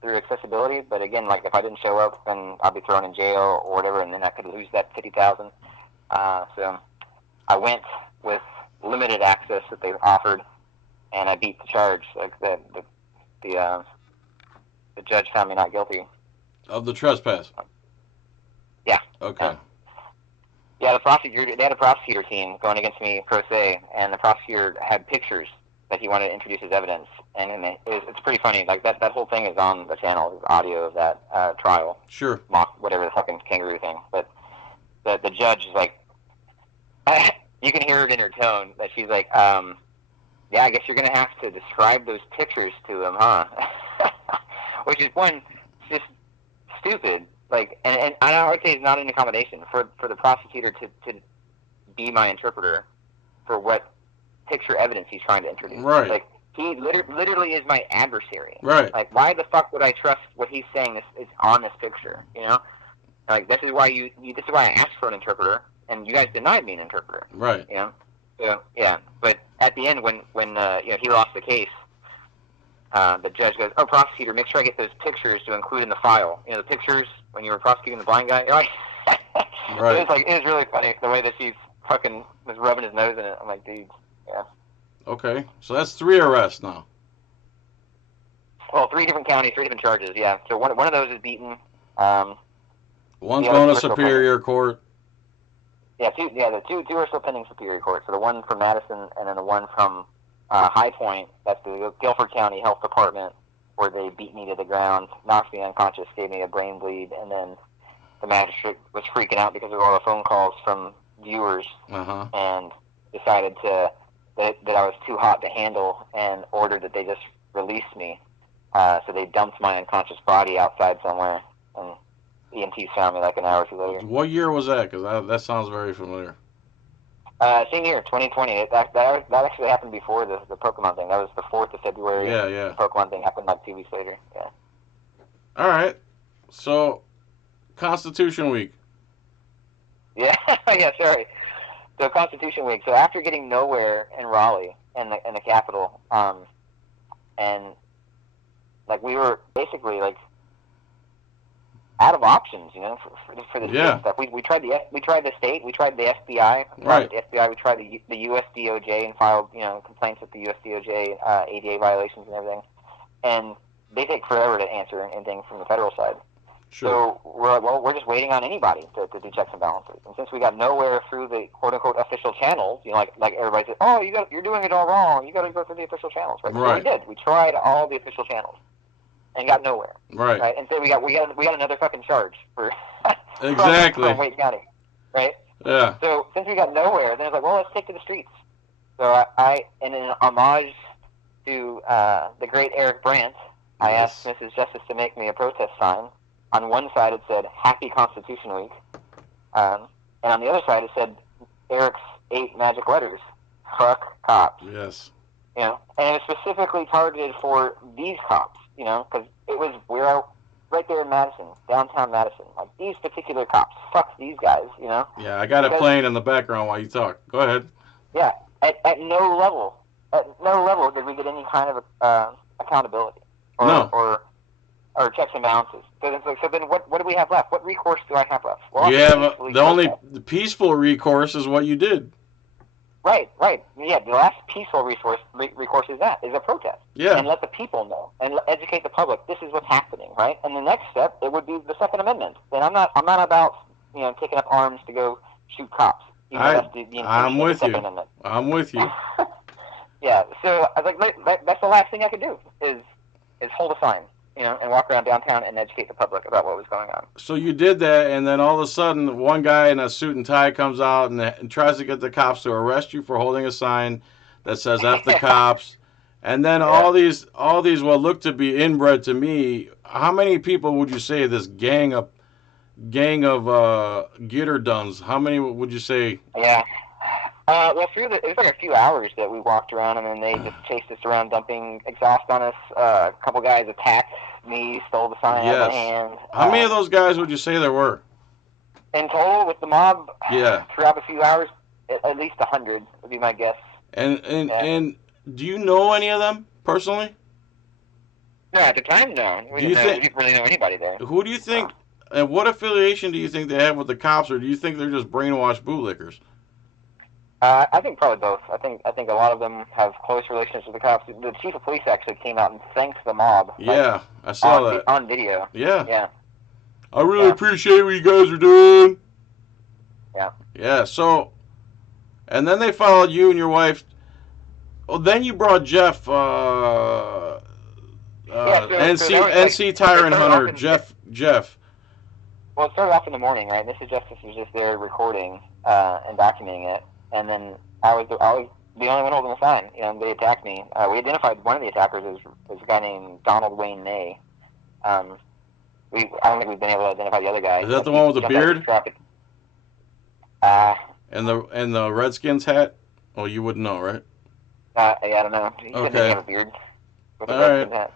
through accessibility, but again, if I didn't show up, then I'll be thrown in jail or whatever, and then I could lose that $50,000. So I went with limited access that they offered, and I beat the charge. The judge found me not guilty of the trespass. Yeah. Okay. Yeah, they had a prosecutor team going against me pro se, and the prosecutor had pictures that he wanted to introduce as evidence, and it's pretty funny. That whole thing is on the channel, there's audio of that trial. Sure. Mock whatever the fucking kangaroo thing, but the judge is like, you can hear it in her tone that she's like, yeah, I guess you're gonna have to describe those pictures to him, huh? Which is just stupid. And I would say it's not an accommodation for the prosecutor to be my interpreter for what picture evidence he's trying to introduce. Right. He literally is my adversary. Right. Why the fuck would I trust what he's saying is on this picture? This is why this is why I asked for an interpreter, and you guys denied me an interpreter. Right. So yeah. But at the end, when he lost the case, the judge goes, "Oh, prosecutor, make sure I get those pictures to include in the file. The pictures when you were prosecuting the blind guy." Right. It was really funny the way that she fucking was rubbing his nose in it. I'm like, dude, yeah. Okay, so that's 3 arrests now. Well, 3 different counties, 3 different charges. Yeah. So one of those is beaten. One's going to Superior Court. Yeah, the two are still pending Superior Court. So the one from Madison, and then the one from High Point, that's the Guilford County Health Department, where they beat me to the ground, knocked me unconscious, gave me a brain bleed, and then the magistrate was freaking out because of all the phone calls from viewers, and decided that I was too hot to handle, and ordered that they just release me. So they dumped my unconscious body outside somewhere, and EMTs found me like an hour or two later. What year was that? Because that sounds very familiar. Same year, 2020. That actually happened before the Pokemon thing. That was the 4th of February. Yeah. The Pokemon thing happened 2 weeks later. Yeah. All right. So, Constitution Week. Yeah, yeah, sorry. So Constitution Week. So after getting nowhere in Raleigh, in the capital, and we were basically out of options, for the state stuff. We tried the state, we tried the FBI, right? The FBI, we tried the U.S. DOJ and filed complaints with the U.S. DOJ, ADA violations and everything, and they take forever to answer anything from the federal side. Sure. So we're just waiting on anybody to do checks and balances. And since we got nowhere through the quote unquote official channels, like everybody said, oh, you're doing it all wrong. You got to go through the official channels, right? Right. So we did. We tried all the official channels and got nowhere. Right. And so we got another fucking charge for exactly from Wake County, right? Yeah. So since we got nowhere, then I was like, well, let's take to the streets. So I in an homage to the great Eric Brandt, I asked Mrs. Justice to make me a protest sign. On one side it said Happy Constitution Week, and on the other side it said Eric's 8 magic letters, fuck cops. Yes. And it was specifically targeted for these cops, because it was right there in Madison, downtown Madison. Like, these particular cops, fuck these guys, you know? Yeah, I got it playing in the background while you talk. Go ahead. Yeah, at no level did we get any kind of accountability or checks and balances. So then what do we have left? What recourse do I have left? Well, You have the only peaceful recourse is what you did. Right. Yeah, the last peaceful recourse is a protest. Yeah. And let the people know and educate the public. This is what's happening, right? And the next step, it would be the Second Amendment. And I'm not about taking up arms to go shoot cops. I'm with you. I'm with you. Yeah. So I was like, that's the last thing I could do is hold a sign, and walk around downtown and educate the public about what was going on. So you did that, and then all of a sudden, one guy in a suit and tie comes out and tries to get the cops to arrest you for holding a sign that says "F the cops," and then all these what look to be inbred to me. How many people would you say this gang of Gitterduns? How many would you say? Yeah. Well, it was like a few hours that we walked around, and then they just chased us around, dumping exhaust on us. A couple guys attacked me, stole the sign out of my hand. How many of those guys would you say there were? In total, with the mob, yeah, throughout a few hours, at least 100 would be my guess. And do you know any of them personally? No, at the time, no. We didn't really know anybody there. Who do you think, and what affiliation do you think they have with the cops, or do you think they're just brainwashed bootlickers? I think probably both. I think a lot of them have close relations with the cops. The chief of police actually came out and thanked the mob. Yeah, I saw that on video. Yeah. Yeah. I really appreciate what you guys are doing. Yeah. Yeah. So, and then they followed you and your wife. Oh, then you brought Jeff. NC Tyrant Hunter. Jeff. Well, it started off in the morning, right? Mr. Justice was just there recording and documenting it. And then I was the only one holding the sign. They attacked me. We identified one of the attackers as a guy named Donald Wayne May. I don't think we've been able to identify the other guy. Is that the one with the beard? And the Redskins hat? Oh, you wouldn't know, right? Yeah, I don't know. He didn't have a beard. With the Redskins hat.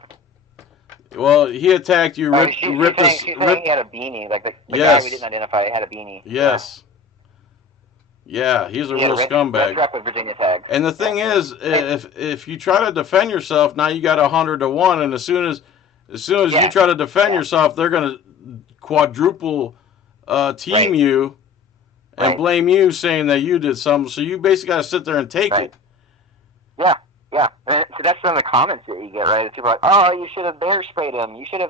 Well, he attacked you. She's saying he had a beanie. Like the guy we didn't identify had a beanie. Yes. Yeah, he's a real scumbag. Red truck with Virginia tags. And the thing is, if you try to defend yourself, now you got 100 to 1, and as soon as you try to defend yourself, they're gonna quadruple team you and blame you, saying that you did something. So you basically got to sit there and take it. Yeah. Yeah, and so that's some of the comments that you get, right? People are like, oh, you should have bear sprayed him. You should have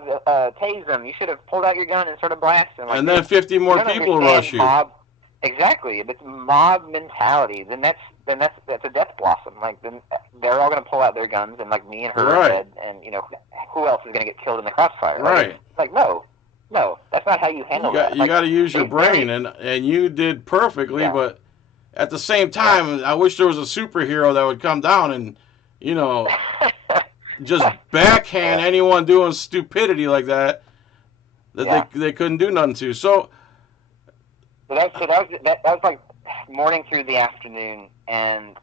tased him. You should have pulled out your gun and started blasting. Like, and then 50 more people rush you. Exactly. If it's mob mentality, then that's a death blossom. Like, then they're all going to pull out their guns, and like me and her are dead, and who else is going to get killed in the crossfire? Right. It's like no, that's not how you handle that. You got to use your brain, and you did perfectly, but at the same time, I wish there was a superhero that would come down and just backhand anyone doing stupidity like that they couldn't do nothing to. So that was like morning through the afternoon, and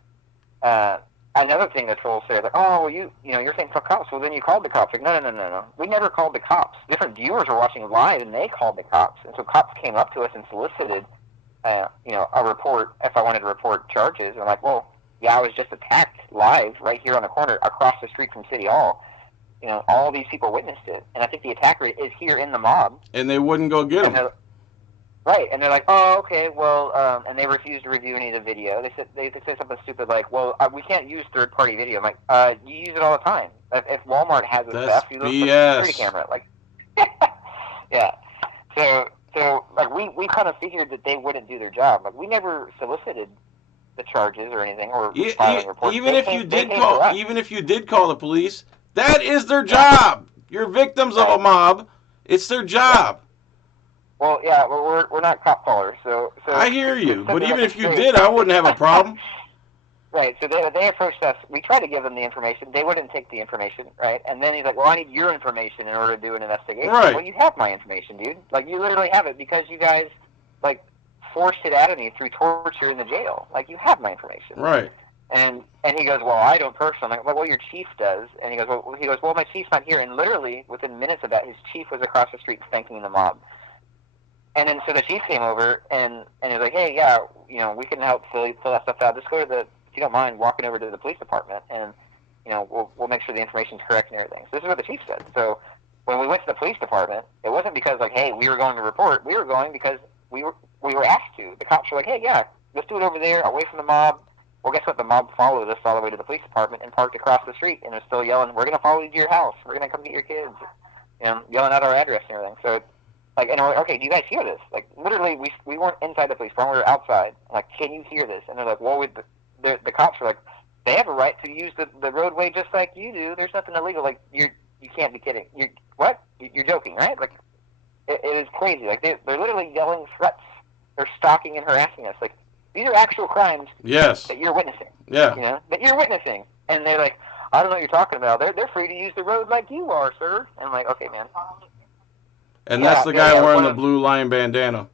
another thing that trolls say, like, oh, well, you're saying fuck cops. Well, then you called the cops. Like, no. We never called the cops. Different viewers were watching live, and they called the cops, and so cops came up to us and solicited, a report if I wanted to report charges. And I'm like, well. Yeah, I was just attacked live right here on the corner across the street from City Hall. All these people witnessed it. And I think the attacker is here in the mob. And they wouldn't go get him. Right. And they're like, oh, okay, well, and they refused to review any of the video. They said something stupid like, well, we can't use third-party video. I'm like, you use it all the time. If Walmart has this stuff, you look for the security camera. Like, yeah. So like, we kind of figured that they wouldn't do their job. Like, we never solicited the charges or anything, or filing reports. Even if you did call the police, that is their job. You're victims of a mob. It's their job. Well, yeah, we're not cop callers, so I hear you, but even if you did, I wouldn't have a problem. Right. So they approached us. We tried to give them the information. They wouldn't take the information, right? And then he's like, "Well, I need your information in order to do an investigation." Right. Well, you have my information, dude. Like, you literally have it because you guys forced it out of me through torture in the jail. Like, you have my information. Right. And he goes, well, I don't personally. I'm like, well, your chief does. And he goes, well, my chief's not here. And literally within minutes of that, his chief was across the street thanking the mob. And then so the chief came over and he was like, hey, yeah, we can help fill that stuff out. Just go to if you don't mind, walking over to the police department, and we'll make sure the information's correct and everything. So this is what the chief said. So when we went to the police department, it wasn't because like, hey, we were going to report. We were going because we were asked to. The cops were like, hey, yeah, let's do it over there, away from the mob. Well, guess what? The mob followed us all the way to the police department and parked across the street, and was still yelling, "We're gonna follow you to your house. We're gonna come get your kids," yelling out our address and everything. So, like, and we're like, "Okay, do you guys hear this?" Like, literally, we weren't inside the police department; we were outside. I'm like, can you hear this? And they're like, "Well, the cops were like, they have a right to use the roadway just like you do. There's nothing illegal. Like, you can't be kidding. What? You're joking, right? Like, it is crazy. Like, they're literally yelling threats. They're stalking and harassing us. Like, these are actual crimes. Yes. That you're witnessing. Yeah. That you're witnessing. And they're like, I don't know what you're talking about. They're free to use the road like you are, sir. And I'm like, okay, man. And that's the guy wearing the blue lion bandana.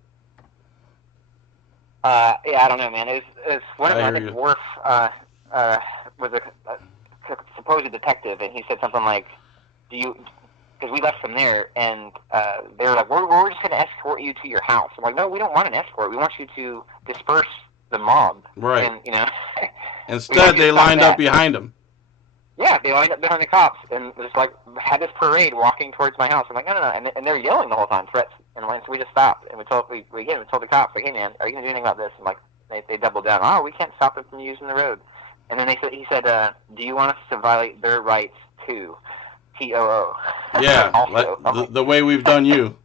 Yeah, I don't know, man. It was one of them. I think Worf was a supposed detective, and he said something like, because we left from there, and they were like, we're just going to escort you to your house. I'm like, no, we don't want an escort. We want you to disperse the mob. Right. And, instead, they lined up behind him. Yeah, they lined up behind the cops and just like had this parade walking towards my house. I'm like, no, and they're yelling the whole time, threats. And so we just stopped and we told the cops, like, hey man, are you gonna do anything about this? And like they doubled down. Oh, we can't stop them from using the road. And then he said, do you want us to violate their rights too? TOO. Yeah, also, like the way we've done you.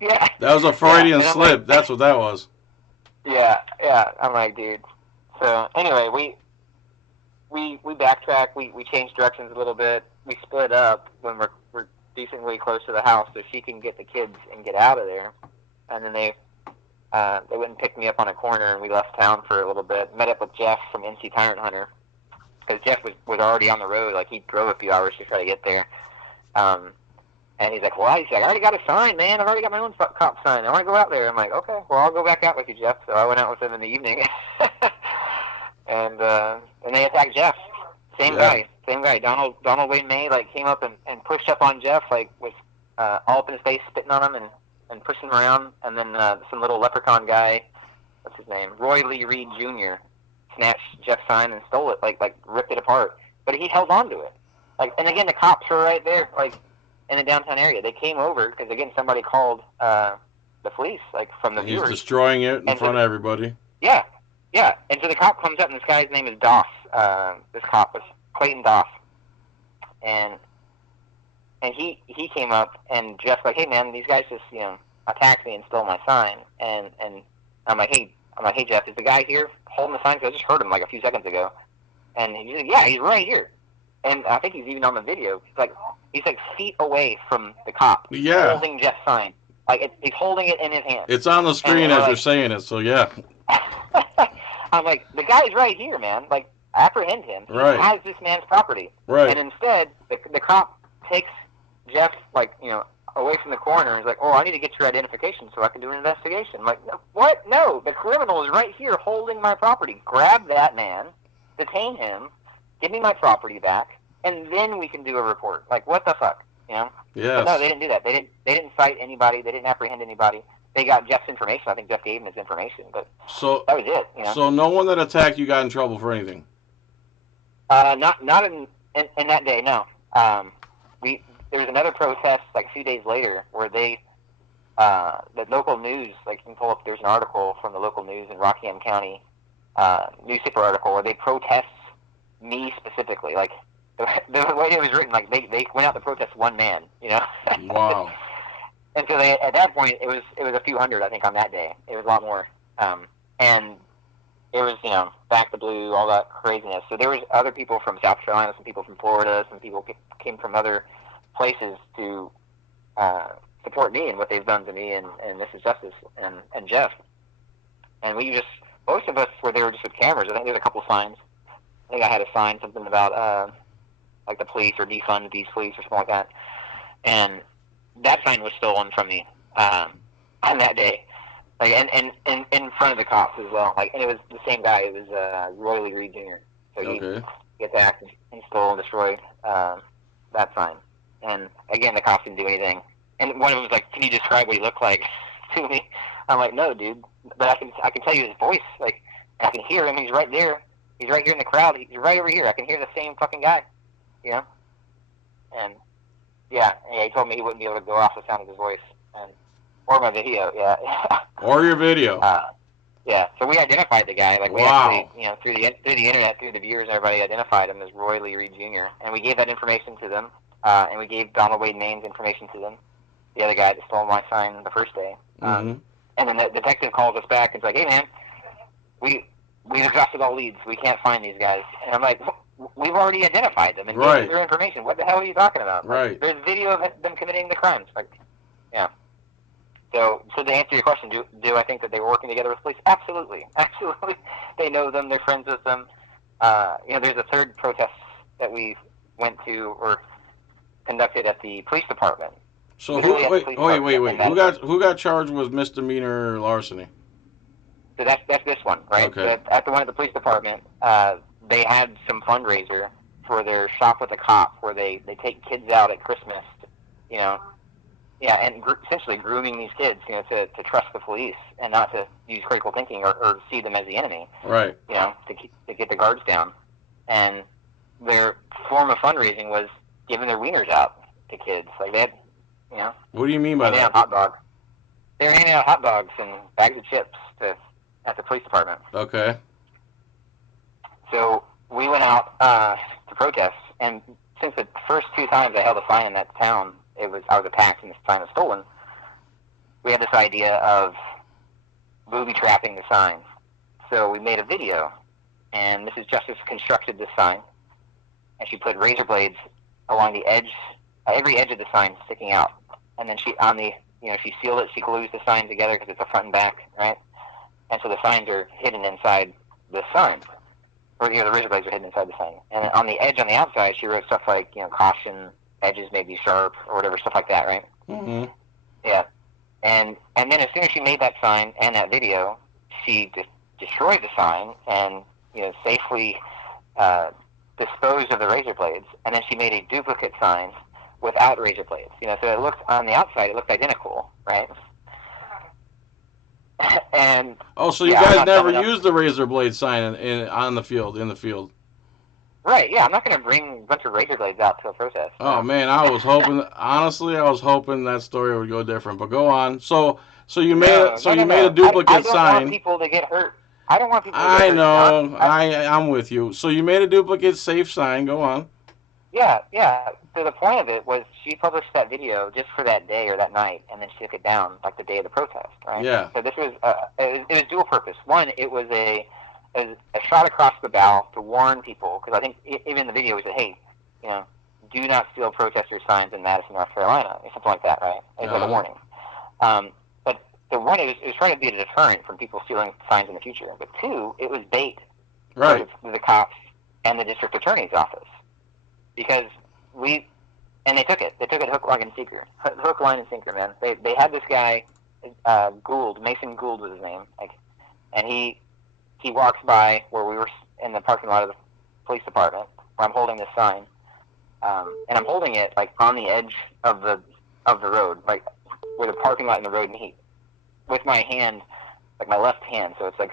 Yeah. That was a Freudian slip. Like, that's what that was. Yeah. I'm like, dude. So anyway, we backtrack. We changed directions a little bit. We split up when we're decently close to the house, so she can get the kids and get out of there. And then they went and picked me up on a corner, and we left town for a little bit. Met up with Jeff from NC Tyrant Hunter, because Jeff was already on the road. Like, he drove a few hours to try to get there. And he's like, well, I already got a sign, man. I've already got my own cop sign. I want to go out there. I'm like, okay, well, I'll go back out with you, Jeff. So I went out with him in the evening. And they attacked Jeff. Same guy. Donald Wayne May, like, came up and pushed up on Jeff, like, with all up in his face, spitting on him and pushing him around. And then some little leprechaun guy, what's his name, Roy Lee Reed Jr., snatched Jeff's sign and stole it, like ripped it apart. But he held on to it. Like, and again, the cops were right there, like, in the downtown area. They came over because, again, somebody called the police, like, from the viewers. He's destroying it in front of everybody. Yeah. Yeah, and so the cop comes up, and this guy's name is Doss. This cop was Clayton Doss. And he came up, and Jeff's like, hey, man, these guys just, attacked me and stole my sign. And I'm like, hey, Jeff, is the guy here holding the sign? Because I just heard him, like, a few seconds ago. And he's like, yeah, he's right here. And I think he's even on the video. He's like feet away from the cop, holding Jeff's sign. Like, he's holding it in his hand. It's on the screen as you're saying it, so yeah. I'm like, the guy's right here, man. Like, apprehend him. He has this man's property. Right. And instead, the cop takes Jeff, like, away from the corner and is like, oh, I need to get your identification so I can do an investigation. I'm like, what? No, the criminal is right here holding my property. Grab that man, detain him, give me my property back, and then we can do a report. Like, what the fuck? Yes. But no, they didn't do that. They didn't cite anybody. They didn't apprehend anybody. They got Jeff's information. I think Jeff gave him his information, but that was it. So no one that attacked you got in trouble for anything? Not in that day, no. There was another protest like a few days later where the local news, like, you can pull up, there's an article from the local news in Rockingham County, newspaper article where they protest me specifically. Like, the way it was written, like, they went out to protest one man, Wow. And so at that point, it was a few hundred, I think, on that day. It was a lot more. And it was, back to blue, all that craziness. So there was other people from South Carolina, some people from Florida, some people came from other places to support me and what they've done to me and This Is Justice and Jeff. And most of us were there just with cameras. I think there's a couple signs. I think I had a sign, something about, like, the police or defund these police or something like that. And that sign was stolen from me on that day, like, and in front of the cops as well. Like, and it was the same guy. It was Roy Lee Reed Jr. So he Okay. gets hacked and stole and destroyed that sign. And again, the cops didn't do anything. And one of them was like, "Can you describe what he looked like to me?" I'm like, "No, dude, but I can tell you his voice. Like, I can hear him. He's right there. He's right here in the crowd. He's right over here. I can hear the same fucking guy, you know." And yeah, he told me he wouldn't be able to go off the sound of his voice or my video. Yeah. Or your video. Yeah, so we identified the guy. Like, we Wow. actually, through the internet, through the viewers, everybody identified him as Roy Lee Reed Jr. And we gave that information to them. And we gave Donald Wade Main's information to them, the other guy that stole my sign the first day. Mm-hmm. And then the detective calls us back and is like, "Hey, man, we've exhausted all leads. We can't find these guys." And I'm like, "We've already identified them and gave them their information. What the hell are you talking about?" Right. Like, there's video of them committing the crimes. Like, yeah. So to answer your question, do I think that they were working together with police? Absolutely. Absolutely. They know them. They're friends with them. There's a third protest that we went to or conducted at the police department. So wait. Who got charged with misdemeanor larceny? So that's this one, right? Okay. So at the one at the police department, they had some fundraiser for their Shop with a Cop, where they take kids out at Christmas, and essentially grooming these kids, to trust the police and not to use critical thinking or see them as the enemy. Right. To get the guards down. And their form of fundraising was giving their wieners out to kids. Like, they had, What do you mean by handing that? out hot dogs. They were handing out hot dogs and bags of chips at the police department. Okay. So we went out to protest, and since the first 2 times I held a sign in that town, I was attacked and the sign was stolen. We had this idea of booby trapping the sign. So we made a video, and Mrs. Justice constructed this sign, and she put razor blades along the edge, every edge of the sign sticking out, and then she sealed it. She glues the sign together because it's a front and back, right? And so the signs are hidden inside the sign, or the razor blades are hidden inside the sign. And on the edge on the outside, she wrote stuff like, caution, edges may be sharp, or whatever, stuff like that, right? Mm-hmm. Yeah. And then as soon as she made that sign and that video, she destroyed the sign and safely disposed of the razor blades. And then she made a duplicate sign without razor blades. So it looked on the outside, it looked identical, right? And so you guys never used the razor blade sign in the field. Right, yeah, I'm not going to bring a bunch of razor blades out to a protest. Oh, man, I was hoping, honestly, that story would go different. But go on. So you made a duplicate sign. I don't want people to get hurt. I don't want people to get hurt. I know. I'm with you. So you made a duplicate safe sign. Go on. Yeah. So the point of it was she published that video just for that day or that night, and then she took it down like the day of the protest, right? Yeah. So this was it was dual purpose. One, it was a shot across the bow to warn people, because I think even in the video we said, hey, do not steal protester signs in Madison, North Carolina, or something like that, right? It was like a warning. But the one, it was trying to be a deterrent from people stealing signs in the future. But 2, it was bait Right. for the cops and the district attorney's office, because they took it. They took it hook, line, and sinker. Hook, line, and sinker, man. They had this guy, Mason Gould was his name, and he walks by where we were in the parking lot of the police department, where I'm holding this sign, and I'm holding it like on the edge of the road, like where the parking lot and the road meet, with my hand, like my left hand, so it's like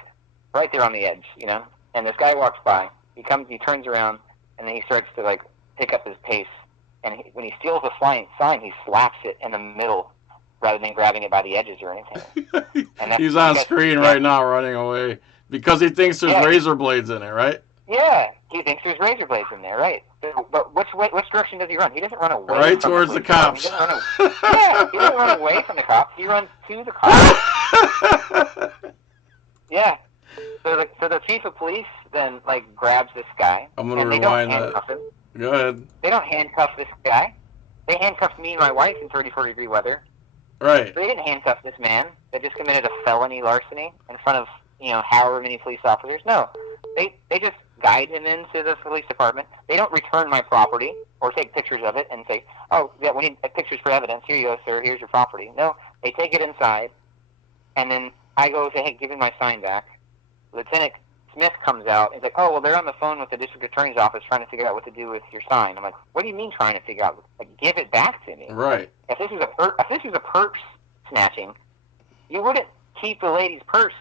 right there on the edge, And this guy walks by. He turns around, and then he starts to like pick up his pace. And when he steals a sign, he slaps it in the middle rather than grabbing it by the edges or anything. He's on screen right now running away because he thinks there's razor blades in it, right? Yeah, he thinks there's razor blades in there, right? But which direction does he run? He doesn't run away. Right towards the cops. He doesn't run away from the cops. He runs to the cops. Yeah. So the chief of police then grabs this guy. I'm gonna rewind that. Him. Go ahead. They don't handcuff this guy. They handcuffed me and my wife in 34-degree weather. Right. They didn't handcuff this man that just committed a felony larceny in front of however many police officers. No, they just guide him into the police department. They don't return my property or take pictures of it and say, "Oh, yeah, we need pictures for evidence. Here you go, sir. Here's your property." No, they take it inside, and then I go say, "Hey, give me my sign back." Lieutenant Smith comes out. He's like, oh, well, they're on the phone with the district attorney's office trying to figure out what to do with your sign. I'm like, what do you mean trying to figure out? Like, give it back to me. Right. If this is a purse snatching, you wouldn't keep the lady's purse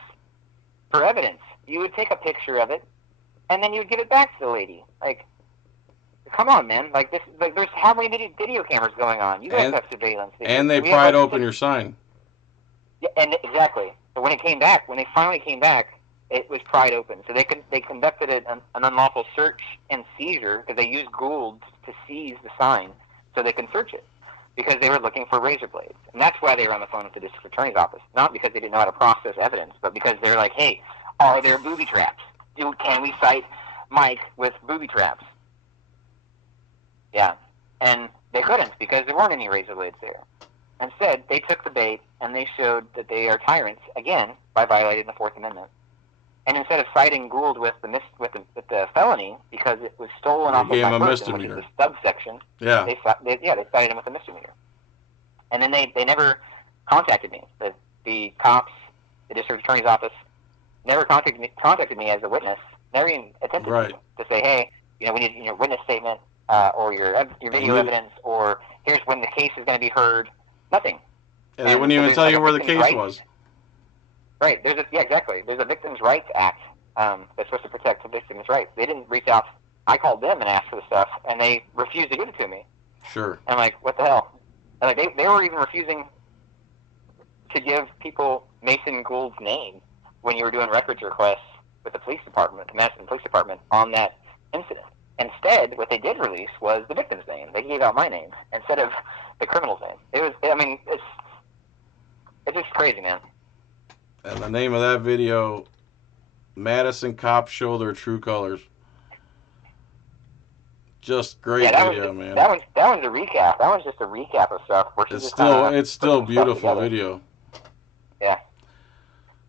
for evidence. You would take a picture of it, and then you would give it back to the lady. Like, come on, man. Like, this. Like, there's how many video cameras going on? You guys have surveillance. And they pried open your sign. Yeah, and exactly. So when they finally came back, it was pried open. So they conducted an unlawful search and seizure because they used Gould to seize the sign so they can search it because they were looking for razor blades. And that's why they were on the phone with the district attorney's office. Not because they didn't know how to process evidence, but because they're like, hey, are there booby traps? Can we cite Mike with booby traps? Yeah. And they couldn't because there weren't any razor blades there. Instead, they took the bait and they showed that they are tyrants, again, by violating the Fourth Amendment. And instead of citing Gould with the felony because it was stolen off of my person, which is the subsection, they cited him with a misdemeanor. And then they never contacted me. The cops, the district attorney's office, never contacted me as a witness. Never even attempted to say, hey, we need your witness statement or your video evidence, or here's when the case is going to be heard. Nothing. And they wouldn't even tell you where the case was. Right. Exactly. There's a Victims' Rights Act that's supposed to protect the victims' rights. They didn't reach out. I called them and asked for the stuff, and they refused to give it to me. Sure. And I'm like, what the hell? And like they were even refusing to give people Mason Gould's name when you were doing records requests with the police department, the Madison Police Department, on that incident. Instead, what they did release was the victim's name. They gave out my name instead of the criminal's name. It's just crazy, man. And the name of that video, Madison Cops Show Their True Colors. Just great video, man. That one's a recap. That one's just a recap of stuff. It's still beautiful video. Yeah.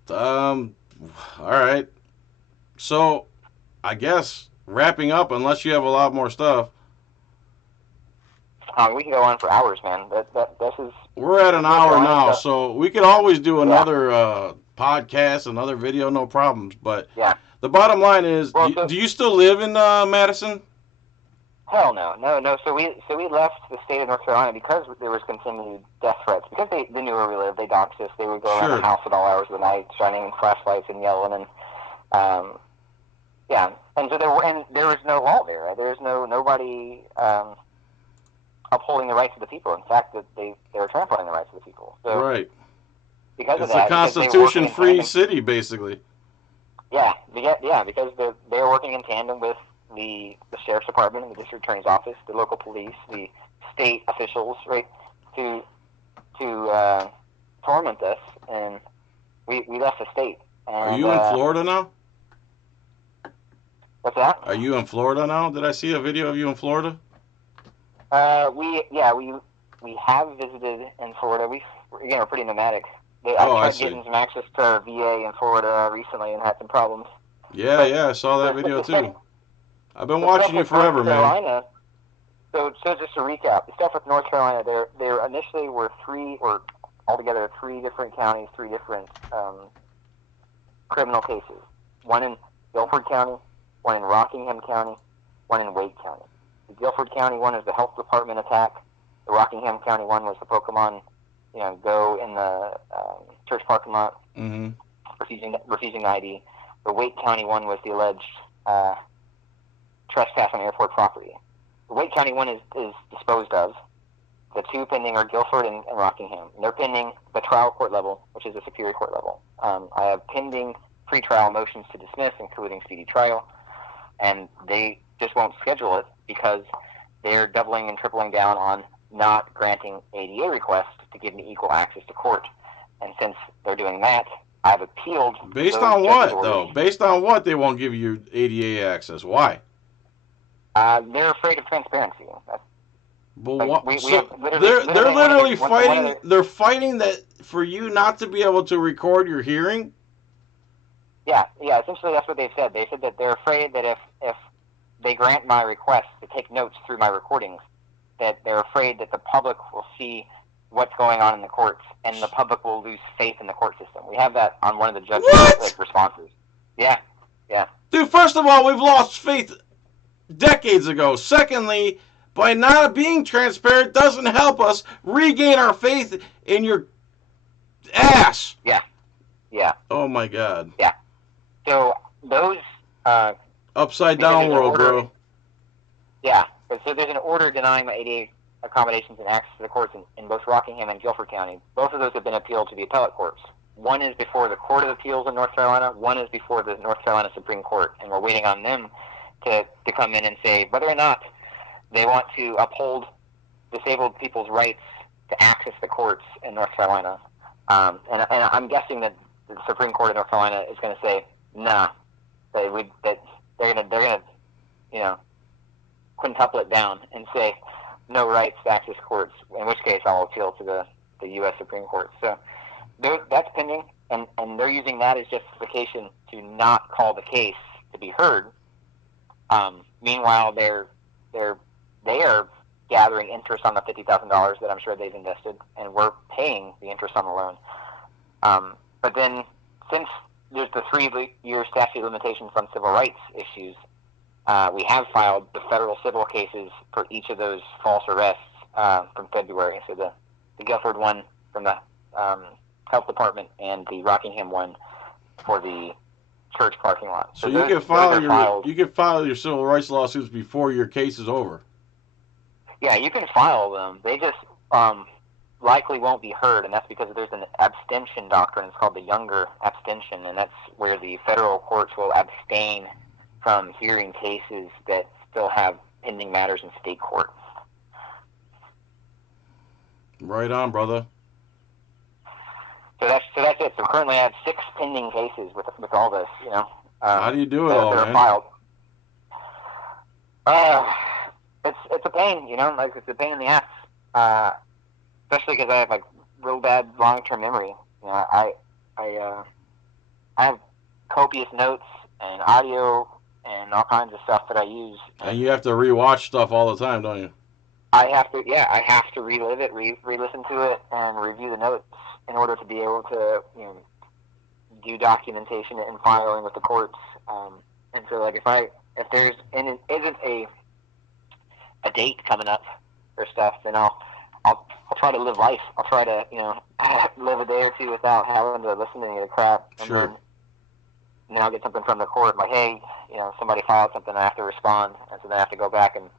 All right. So, I guess wrapping up, unless you have a lot more stuff. We can go on for hours, man. This is. We're at an hour now, so we could always do another podcast, another video, no problems. But the bottom line is, do you still live in Madison? Hell no. So we left the state of North Carolina because there was continued death threats. Because they knew where we lived, they doxed us. They would go around the house at all hours of the night, shining flashlights and yelling, and And so there was no law there. Right? There was nobody upholding the rights of the people. In fact, that they were trampling the rights of the people. So right. Because it's of that, a Constitution-free city, basically. Yeah, because they were working in tandem with the sheriff's department and the district attorney's office, the local police, the state officials, right, to torment us, and we left the state. And, are you in Florida now? What's that? Are you in Florida now? Did I see a video of you in Florida? We have visited in Florida. We're pretty nomadic. I tried getting some access to VA in Florida recently and had some problems. Yeah, I saw that video too. I've been watching you forever, man. So just to recap, the stuff with North Carolina, there initially were altogether three different counties, three different criminal cases. One in Guilford County, one in Rockingham County, one in Wake County. The Guilford County one is the health department attack. The Rockingham County one was the Pokemon, go in the church parking lot, refusing ID. The Wake County one was the alleged trespass on airport property. The Wake County one is disposed of. The two pending are Guilford and Rockingham. And they're pending the trial court level, which is the superior court level. I have pending pretrial motions to dismiss, including speedy trial, and they just won't schedule it because they're doubling and tripling down on not granting ADA requests to give me equal access to court. And since they're doing that, I've appealed. Based on what, though? Based on what they won't give you ADA access? Why? They're afraid of transparency. But they're literally fighting. They're fighting that for you not to be able to record your hearing. Yeah. Essentially, that's what they've said. They said that they're afraid that if they grant my request to take notes through my recordings, that they're afraid that the public will see what's going on in the courts, and the public will lose faith in the court system. We have that on one of the judges' responses. Yeah. Yeah. Dude, first of all, we've lost faith decades ago. Secondly, by not being transparent doesn't help us regain our faith in your ass. Yeah. Yeah. Oh my God. Yeah. So those Upside because down there's an world, order- bro. Yeah. So there's an order denying my ADA accommodations and access to the courts in both Rockingham and Guilford County. Both of those have been appealed to the appellate courts. One is before the Court of Appeals in North Carolina. One is before the North Carolina Supreme Court, and we're waiting on them to come in and say whether or not they want to uphold disabled people's rights to access the courts in North Carolina. And I'm guessing that the Supreme Court of North Carolina is going to say, nah, that they're gonna quintuple it down and say no rights to access courts. In which case, I'll appeal to the U.S. Supreme Court. So that's pending, and they're using that as justification to not call the case to be heard. Meanwhile, they are gathering interest on the $50,000 that I'm sure they've invested, and we're paying the interest on the loan. But then, since there's the 3-year statute of limitations on civil rights issues, we have filed the federal civil cases for each of those false arrests from February. So the Guilford one from the health department and the Rockingham one for the church parking lot. So you can file your civil rights lawsuits before your case is over. Yeah, you can file them. They just likely won't be heard, and that's because there's an abstention doctrine. It's called the Younger abstention, and that's where the federal courts will abstain from hearing cases that still have pending matters in state court. Right on, brother. So that's it. So currently I have 6 pending cases with all this, How do you do it all, that are man? filed. It's a pain, like it's a pain in the ass. Especially because I have like real bad long-term memory. I have copious notes and audio and all kinds of stuff that I use. And you have to rewatch stuff all the time, don't you? I have to relive it, re-listen to it, and review the notes in order to be able to, do documentation and filing with the courts. And so, like, if there's isn't a date coming up for stuff, then I'll try to live life. I'll try to, live a day or two without having to listen to any of the crap. And Sure. then I'll get something from the court, like, hey, somebody filed something, I have to respond, and so then I have to go back and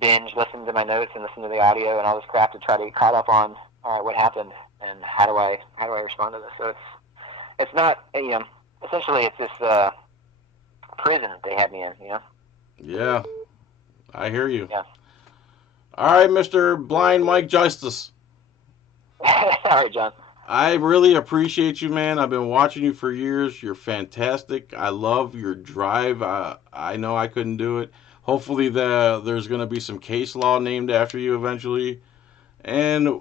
binge, listen to my notes and listen to the audio and all this crap to try to get caught up on what happened and how do I respond to this. So it's not, essentially it's this prison that they had me in, Yeah, I hear you. Yeah. All right, Mr. Blind Mike Justice. All right, John. I really appreciate you, man. I've been watching you for years. You're fantastic. I love your drive. I know I couldn't do it. Hopefully there's going to be some case law named after you eventually. And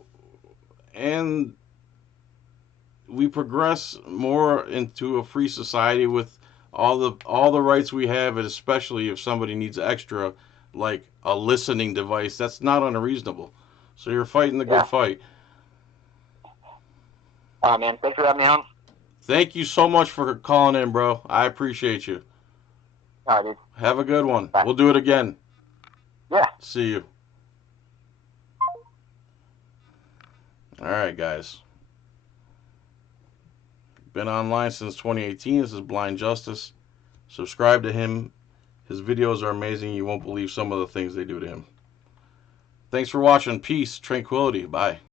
we progress more into a free society with all the rights we have, and especially if somebody needs extra, like a listening device, that's not unreasonable. So you're fighting the good fight. Man, thanks for having me on. Thank you so much for calling in, bro. I appreciate you. All right, dude. Have a good one. Bye. We'll do it again. Yeah. See you. All right, guys. Been online since 2018. This is Blind Justice. Subscribe to him. His videos are amazing. You won't believe some of the things they do to him. Thanks for watching. Peace, tranquility. Bye.